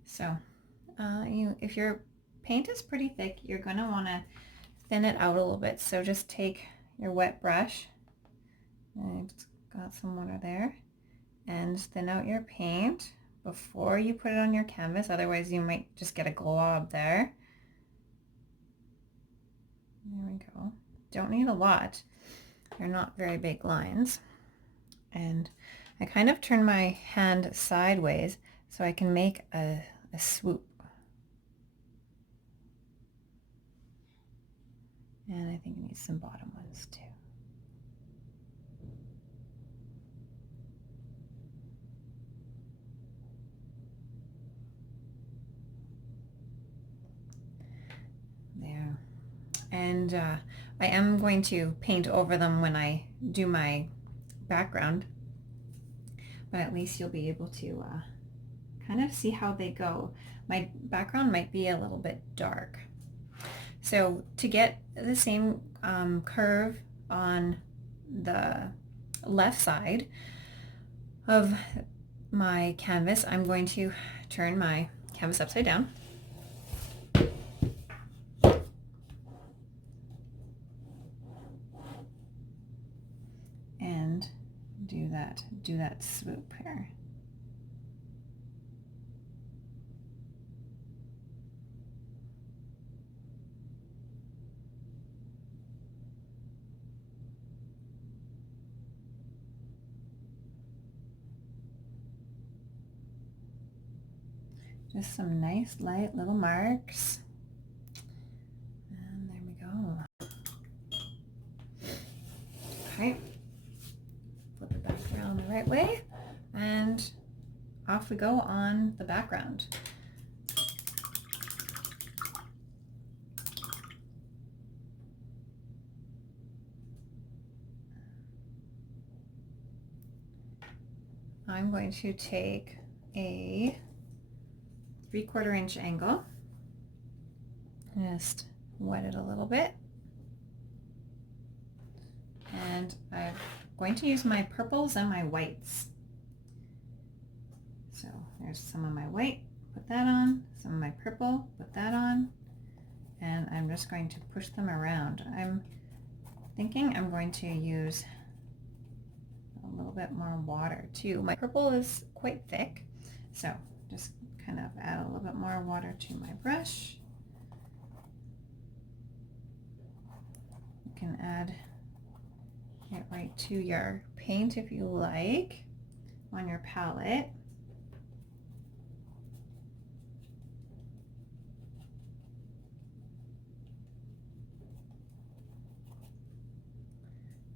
So if your paint is pretty thick, you're going to want to thin it out a little bit. So just take your wet brush, and I just got some water there, and thin out your paint before you put it on your canvas. Otherwise you might just get a glob there. There we go. Don't need a lot. They're not very big lines. And I kind of turn my hand sideways so I can make a swoop. And I think it needs some bottom ones too. There. And I am going to paint over them when I do my background, but at least you'll be able to kind of see how they go. My background might be a little bit dark. So to get the same curve on the left side of my canvas, I'm going to turn my canvas upside down. And do that swoop here. Just some nice light little marks. And there we go. Okay. Flip it back around the right way, and off we go on the background. I'm going to take a 3/4 inch angle, just wet it a little bit, and I'm going to use my purples and my whites. So there's some of my white, put that on, some of my purple, put that on, and I'm just going to push them around. I'm thinking I'm going to use a little bit more water too. My purple is quite thick, so just kind of add a little bit more water to my brush. You can add it right to your paint if you like on your palette.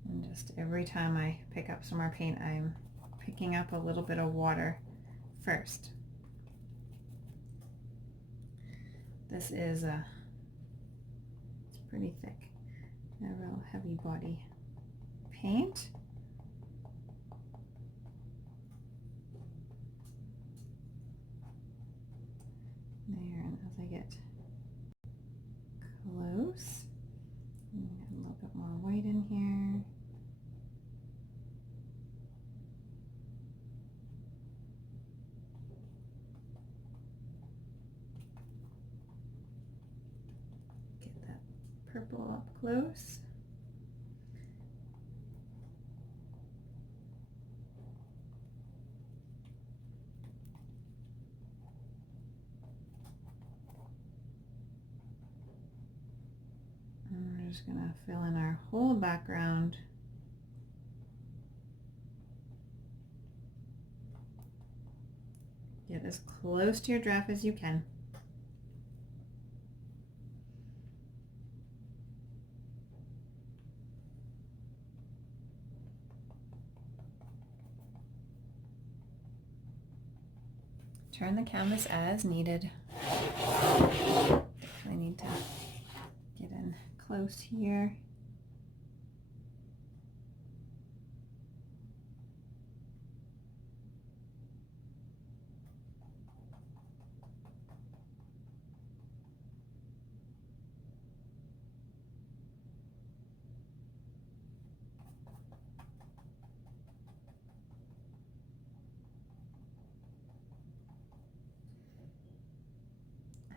And just every time I pick up some more paint, I'm picking up a little bit of water first. This is it's pretty thick, a real heavy body paint. There, and as I get close, I'm gonna add a little bit more white in here. Get that purple up close. And we're just gonna fill in our whole background. Get as close to your draft as you can. Turn the canvas as needed. Definitely need to get in close here.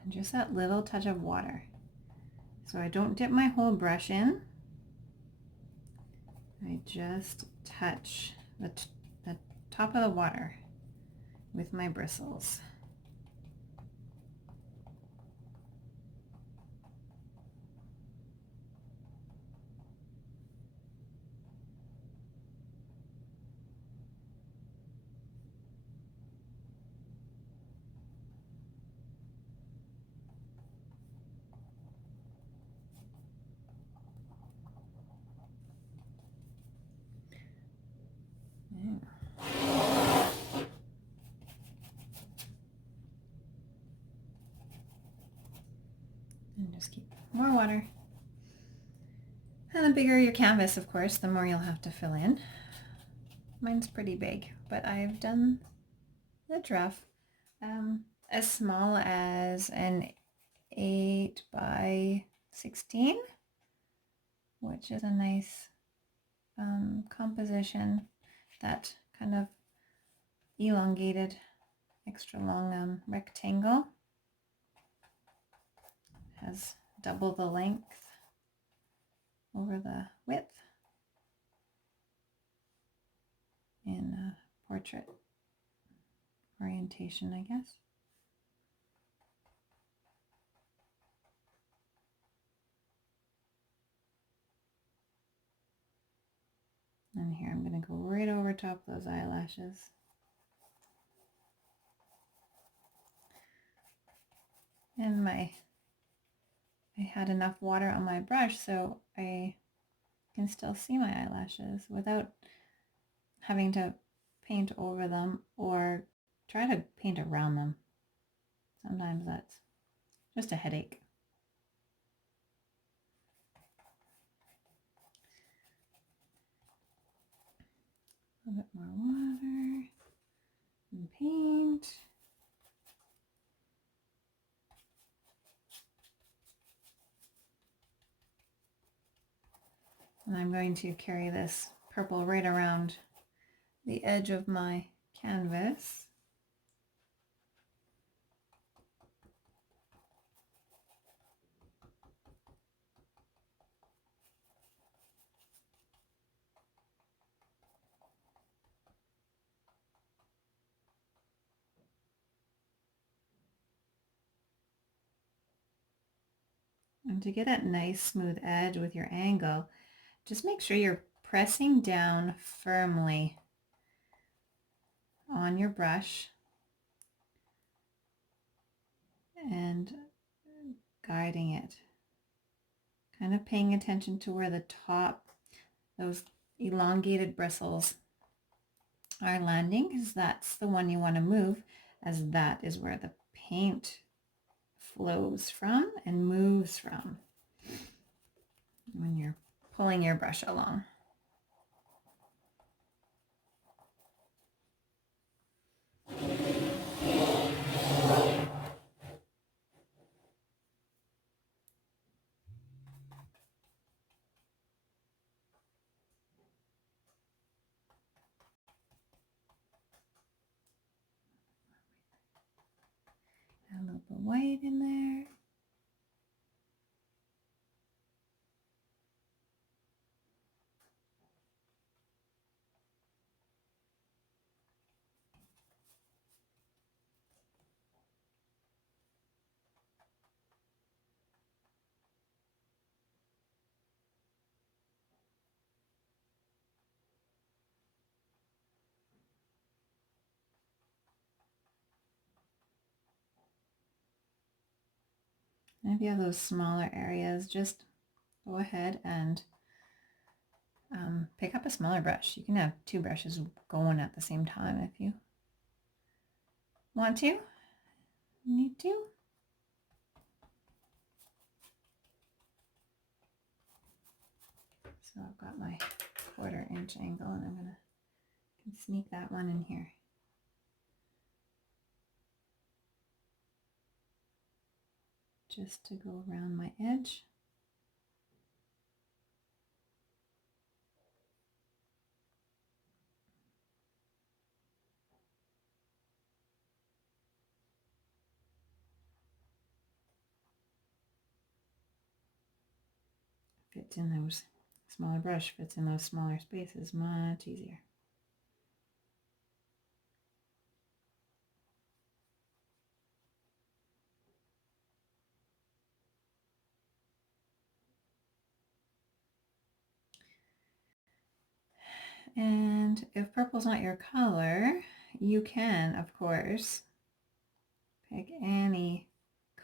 And just that little touch of water. So I don't dip my whole brush in. I just touch the top of the water with my bristles. And just keep more water. And the bigger your canvas, of course, the more you'll have to fill in. Mine's pretty big, but I've done the giraffe as small as an 8 by 16, which is a nice composition, that kind of elongated, extra long rectangle. Has double the length over the width in a portrait orientation, I guess. And here I'm going to go right over top those eyelashes. And I had enough water on my brush so I can still see my eyelashes without having to paint over them or try to paint around them. Sometimes that's just a headache. A little bit more water and paint. And I'm going to carry this purple right around the edge of my canvas. And to get that nice smooth edge with your angle, just make sure you're pressing down firmly on your brush and guiding it. Kind of paying attention to where the top, those elongated bristles are landing, because that's the one you want to move, as that is where the paint flows from and moves from when you're pulling your brush along. Add a little bit of white in there. And if you have those smaller areas, just go ahead and pick up a smaller brush. You can have two brushes going at the same time if you want to, need to. So I've got my 1/4 inch angle and I'm going to sneak that one in here. Just to go around my edge. fits in those, smaller brush fits in those smaller spaces much easier. And if purple's not your color, you can, of course, pick any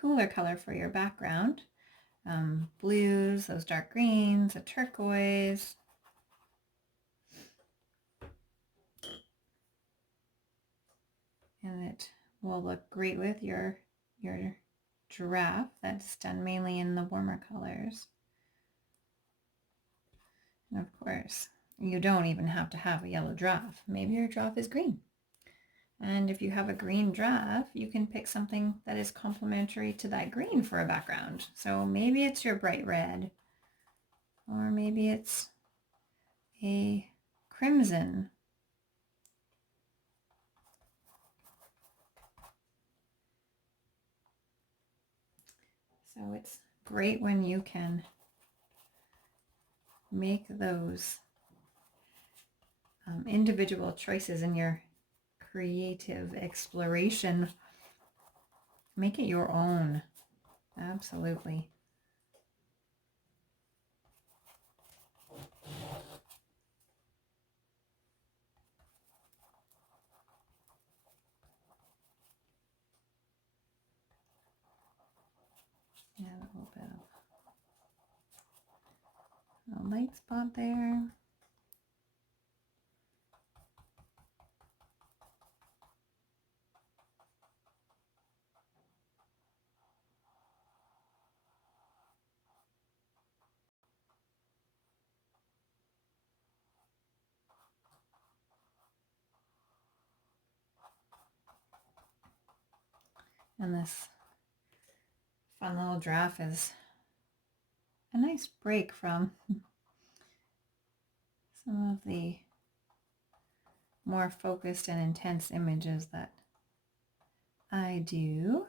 cooler color for your background. Blues, those dark greens, a turquoise. And it will look great with your giraffe that's done mainly in the warmer colors. And of course, you don't even have to have a yellow giraffe. Maybe your giraffe is green. And if you have a green giraffe, you can pick something that is complementary to that green for a background. So maybe it's your bright red, or maybe it's a crimson. So it's great when you can make those individual choices in your creative exploration. Make it your own. Absolutely. Yeah, a little bit of a light spot there. And this fun little giraffe is a nice break from some of the more focused and intense images that I do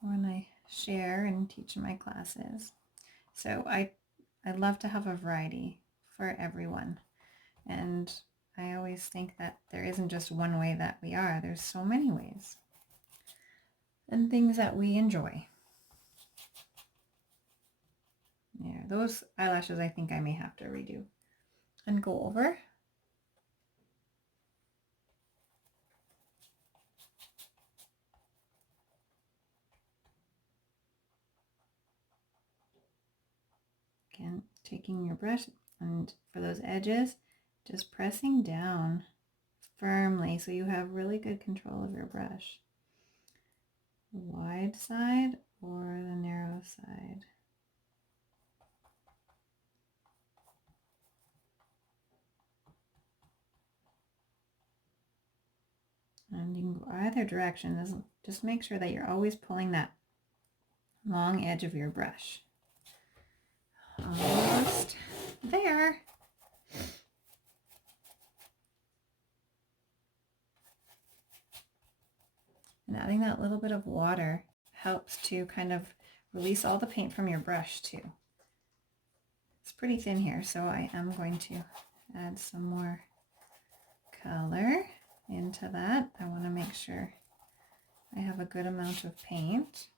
when I share and teach in my classes. So I love to have a variety for everyone. And I always think that there isn't just one way that we are. There's so many ways and things that we enjoy. Yeah, those eyelashes I think I may have to redo and go over. Again, taking your brush and for those edges, just pressing down firmly so you have really good control of your brush. The wide side or the narrow side. And you can go either direction. Just make sure that you're always pulling that long edge of your brush. Almost there. And adding that little bit of water helps to kind of release all the paint from your brush too. It's pretty thin here, so I am going to add some more color into that. I want to make sure I have a good amount of paint.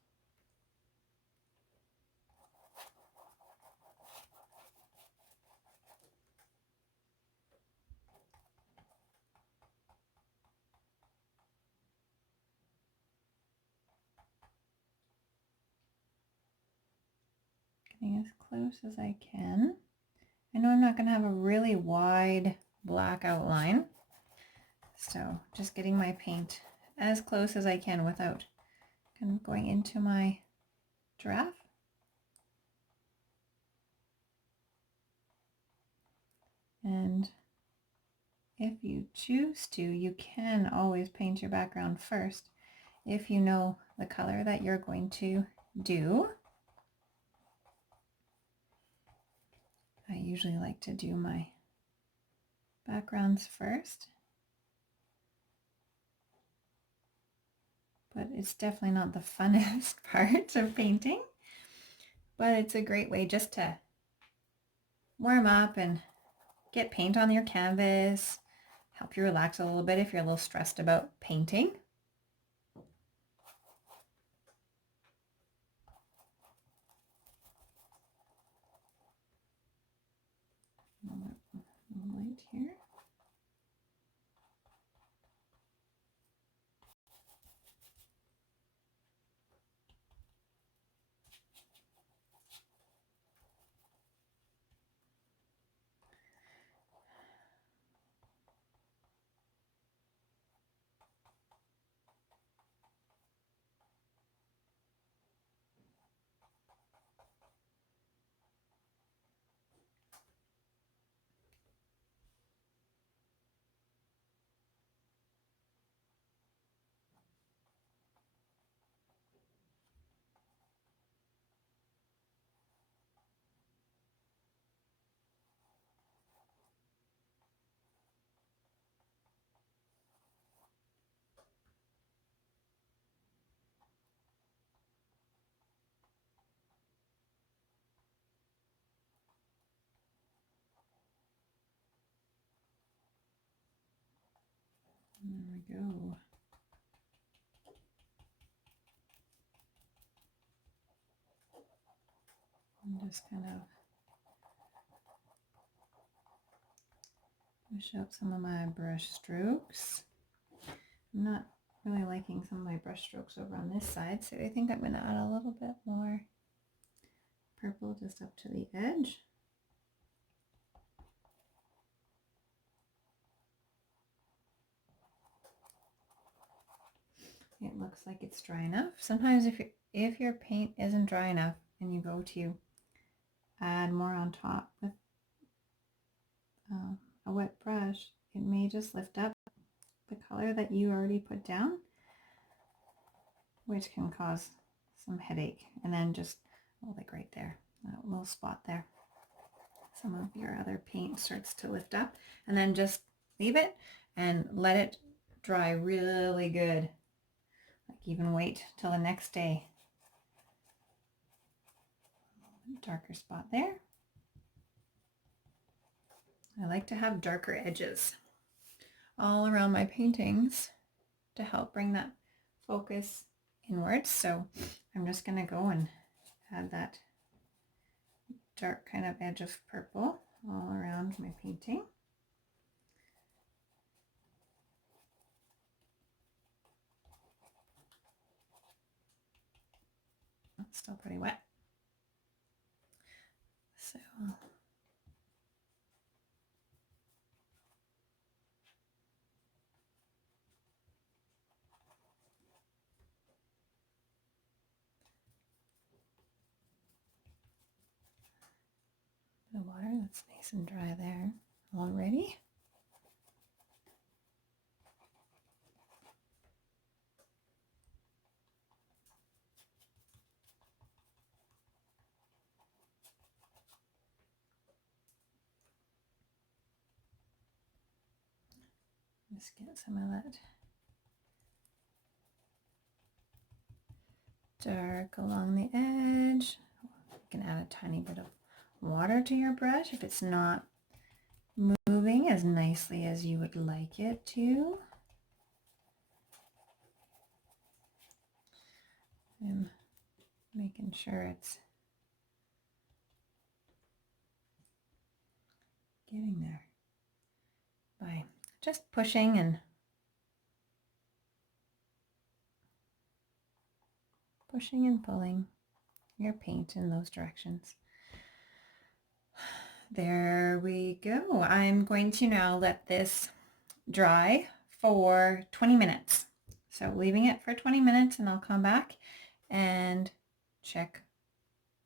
Getting as close as I can. I know I'm not going to have a really wide black outline, so just getting my paint as close as I can without kind of going into my giraffe. And if you choose to, you can always paint your background first if you know the color that you're going to do. I usually like to do my backgrounds first, but it's definitely not the funnest part of painting. but it's a great way just to warm up and get paint on your canvas, help you relax a little bit if you're a little stressed about painting. Light here. There we go. And just kind of push up some of my brush strokes. I'm not really liking some of my brush strokes over on this side, so I think I'm going to add a little bit more purple just up to the edge. It looks like it's dry enough. Sometimes if your paint isn't dry enough and you go to add more on top with a wet brush, it may just lift up the color that you already put down, which can cause some headache. And then just, oh, like right there, that little spot there, some of your other paint starts to lift up, and then just leave it and let it dry really good. Like even wait till the next day. Darker spot there. I like to have darker edges all around my paintings to help bring that focus inwards. So I'm just going to go and add that dark kind of edge of purple all around my painting. It's still pretty wet. So the water, that's nice and dry there already. Just get some of that dark along the edge. You can add a tiny bit of water to your brush if it's not moving as nicely as you would like it to. I'm making sure it's getting there by just pushing and pulling your paint in those directions. There we go. I'm going to now let this dry for 20 minutes. So leaving it for 20 minutes and I'll come back and check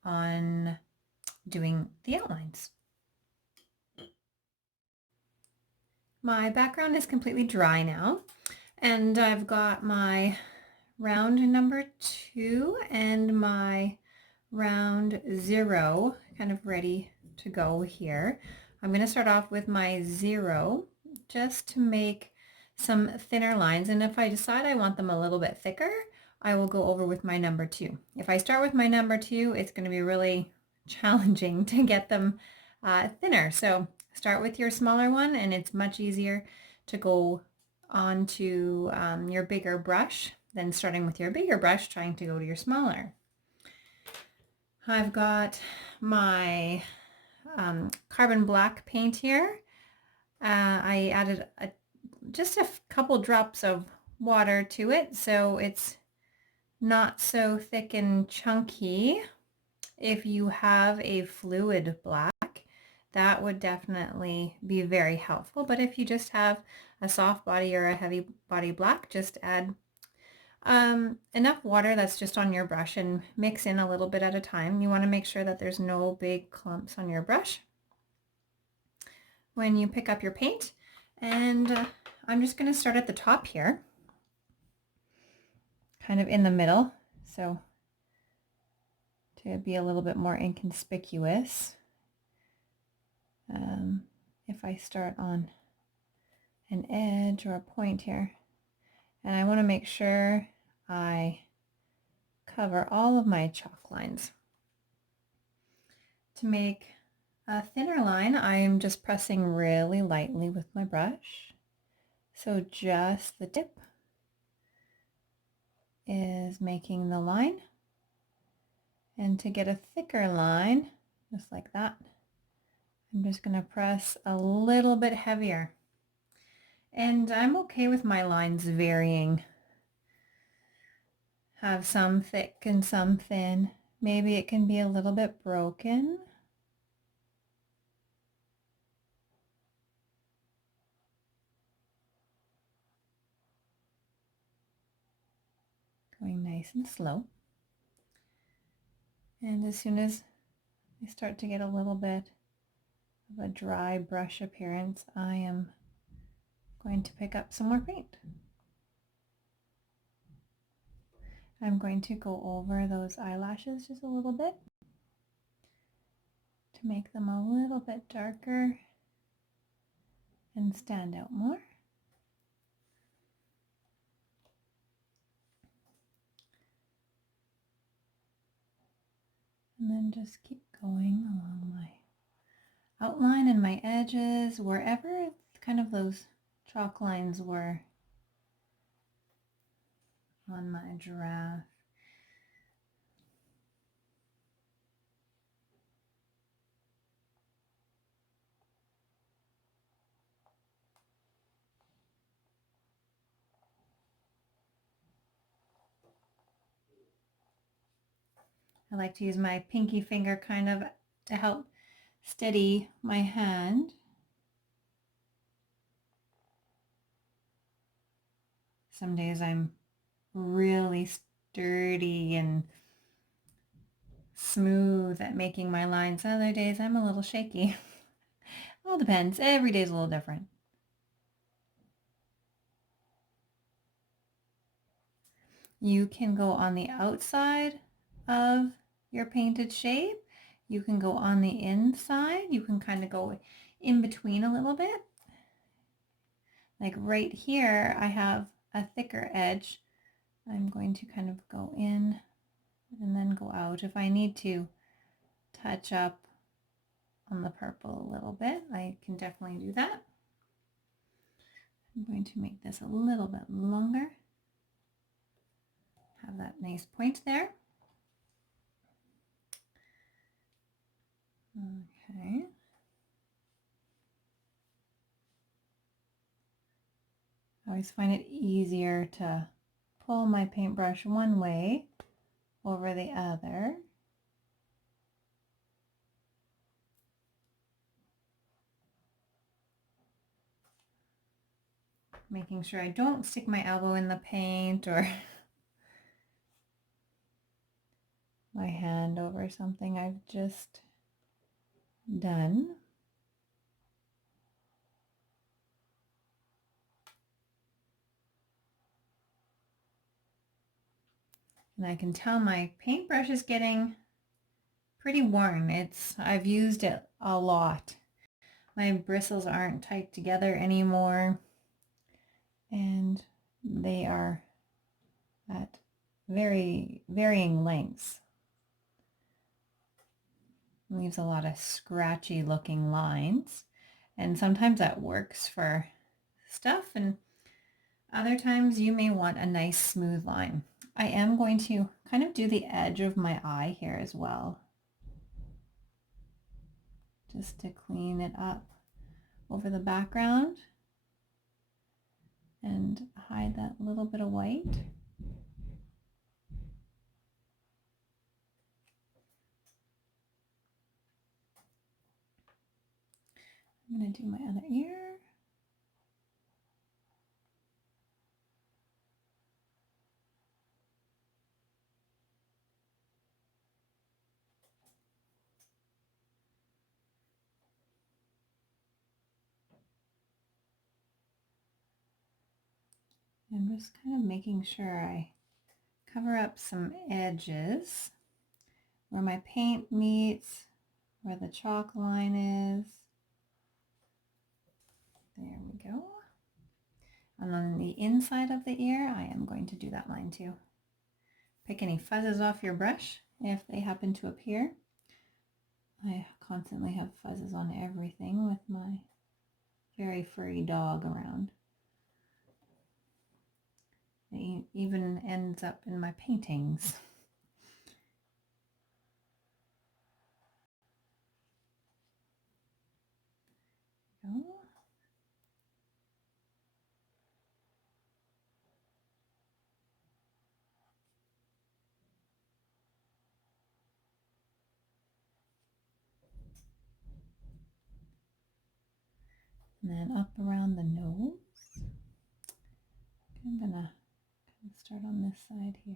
on doing the outlines. My background is completely dry now, and I've got my round number 2 and my round 0 kind of ready to go here. I'm going to start off with my 0 just to make some thinner lines, and if I decide I want them a little bit thicker, I will go over with my number 2. If I start with my number 2, it's going to be really challenging to get them thinner. So start with your smaller one, and it's much easier to go onto your bigger brush than starting with your bigger brush trying to go to your smaller. I've got my carbon black paint here. I added just a couple drops of water to it so it's not so thick and chunky. If you have a fluid black, that would definitely be very helpful. But if you just have a soft body or a heavy body black, just add enough water that's just on your brush and mix in a little bit at a time. You want to make sure that there's no big clumps on your brush when you pick up your paint. And I'm just going to start at the top here, kind of in the middle, so to be a little bit more inconspicuous. If I start on an edge or a point here, and I want to make sure I cover all of my chalk lines. To make a thinner line, I'm just pressing really lightly with my brush. So just the tip is making the line. And to get a thicker line, just like that, I'm just going to press a little bit heavier. And I'm okay with my lines varying. Have some thick and some thin. Maybe it can be a little bit broken. Going nice and slow. And as soon as I start to get a little bit of a dry brush appearance, I am going to pick up some more paint. I'm going to go over those eyelashes just a little bit to make them a little bit darker and stand out more. And then just keep going along my outline and my edges, wherever kind of those chalk lines were on my giraffe. I like to use my pinky finger kind of to help steady my hand. Some days I'm really sturdy and smooth at making my lines. Other days I'm a little shaky. All depends. Every day's a little different. You can go on the outside of your painted shape. You can go on the inside. You can kind of go in between a little bit. Like right here, I have a thicker edge. I'm going to kind of go in and then go out. If I need to touch up on the purple a little bit, I can definitely do that. I'm going to make this a little bit longer. Have that nice point there. Okay. I always find it easier to pull my paintbrush one way over the other. Making sure I don't stick my elbow in the paint or my hand over something I've just done. And I can tell my paintbrush is getting pretty worn. I've used it a lot. My bristles aren't tight together anymore, and they are at very varying lengths. It leaves a lot of scratchy looking lines, and sometimes that works for stuff, and other times you may want a nice smooth line. I am going to kind of do the edge of my eye here as well, just to clean it up over the background and hide that little bit of white. I'm going to do my other ear. I'm just kind of making sure I cover up some edges where my paint meets, where the chalk line is. There we go. And on the inside of the ear, I am going to do that line too. Pick any fuzzes off your brush if they happen to appear. I constantly have fuzzes on everything with my very furry dog around. It even ends up in my paintings. Go. And then up around the nose. I'm gonna start on this side here.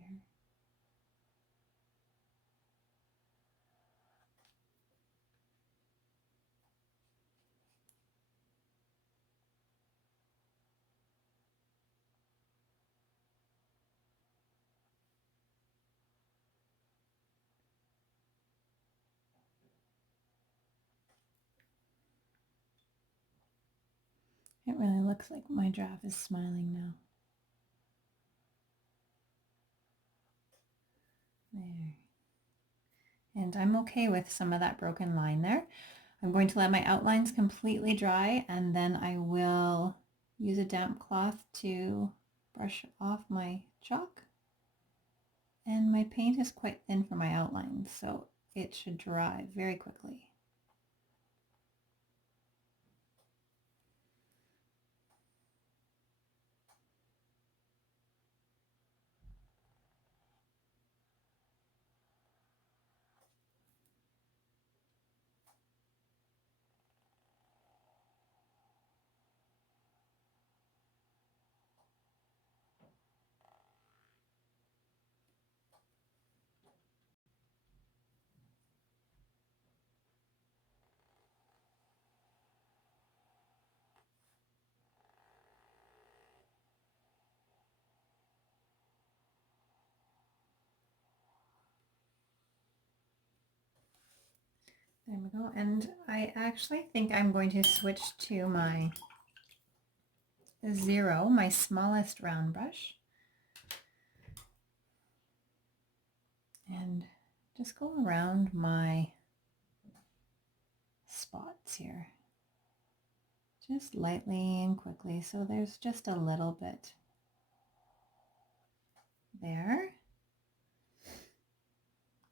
It really looks like my giraffe is smiling now. There. And I'm okay with some of that broken line there. I'm going to let my outlines completely dry, and then I will use a damp cloth to brush off my chalk. And my paint is quite thin for my outlines, so it should dry very quickly. There we go. And I actually think I'm going to switch to my 0, my smallest round brush, and just go around my spots here, just lightly and quickly, so there's just a little bit there,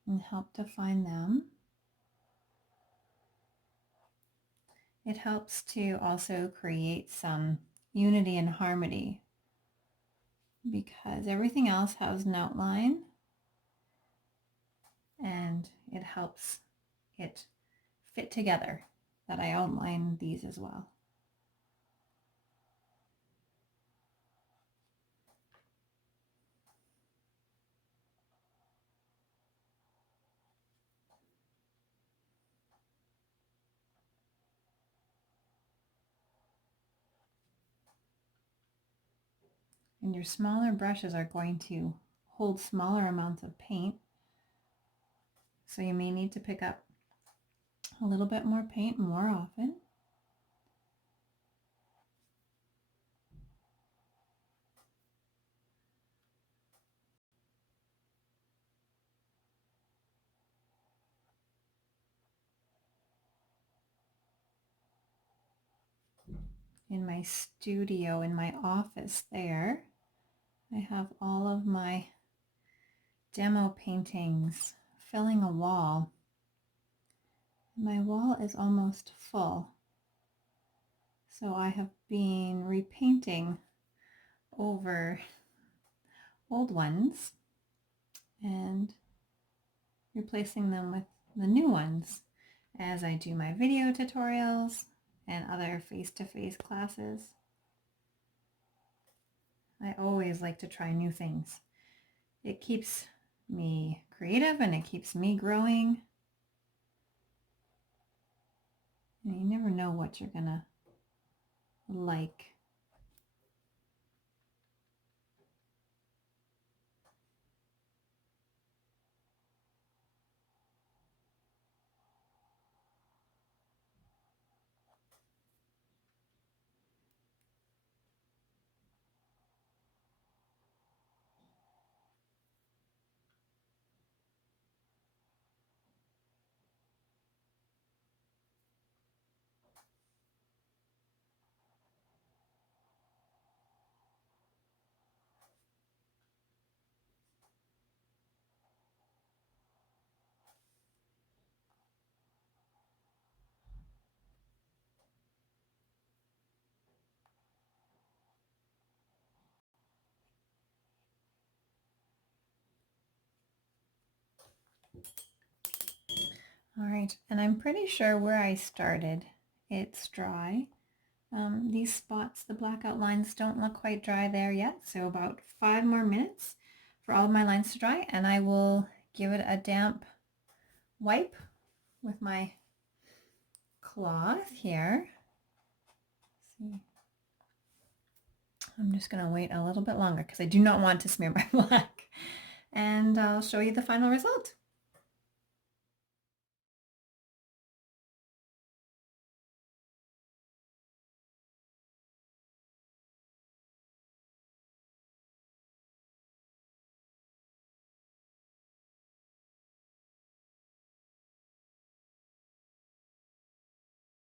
and help define them. It helps to also create some unity and harmony, because everything else has an outline, and it helps it fit together that I outline these as well. And your smaller brushes are going to hold smaller amounts of paint, so you may need to pick up a little bit more paint more often. in my studio, in my office there. I have all of my demo paintings filling a wall. My wall is almost full. So I have been repainting over old ones and replacing them with the new ones as I do my video tutorials and other face-to-face classes. I always like to try new things. It keeps me creative and it keeps me growing. And you never know what you're gonna like. All right, and I'm pretty sure where I started, it's dry. These spots, the blackout lines don't look quite dry there yet, so about 5 more minutes for all of my lines to dry, and I will give it a damp wipe with my cloth here. See, I'm just going to wait a little bit longer because I do not want to smear my black, and I'll show you the final result.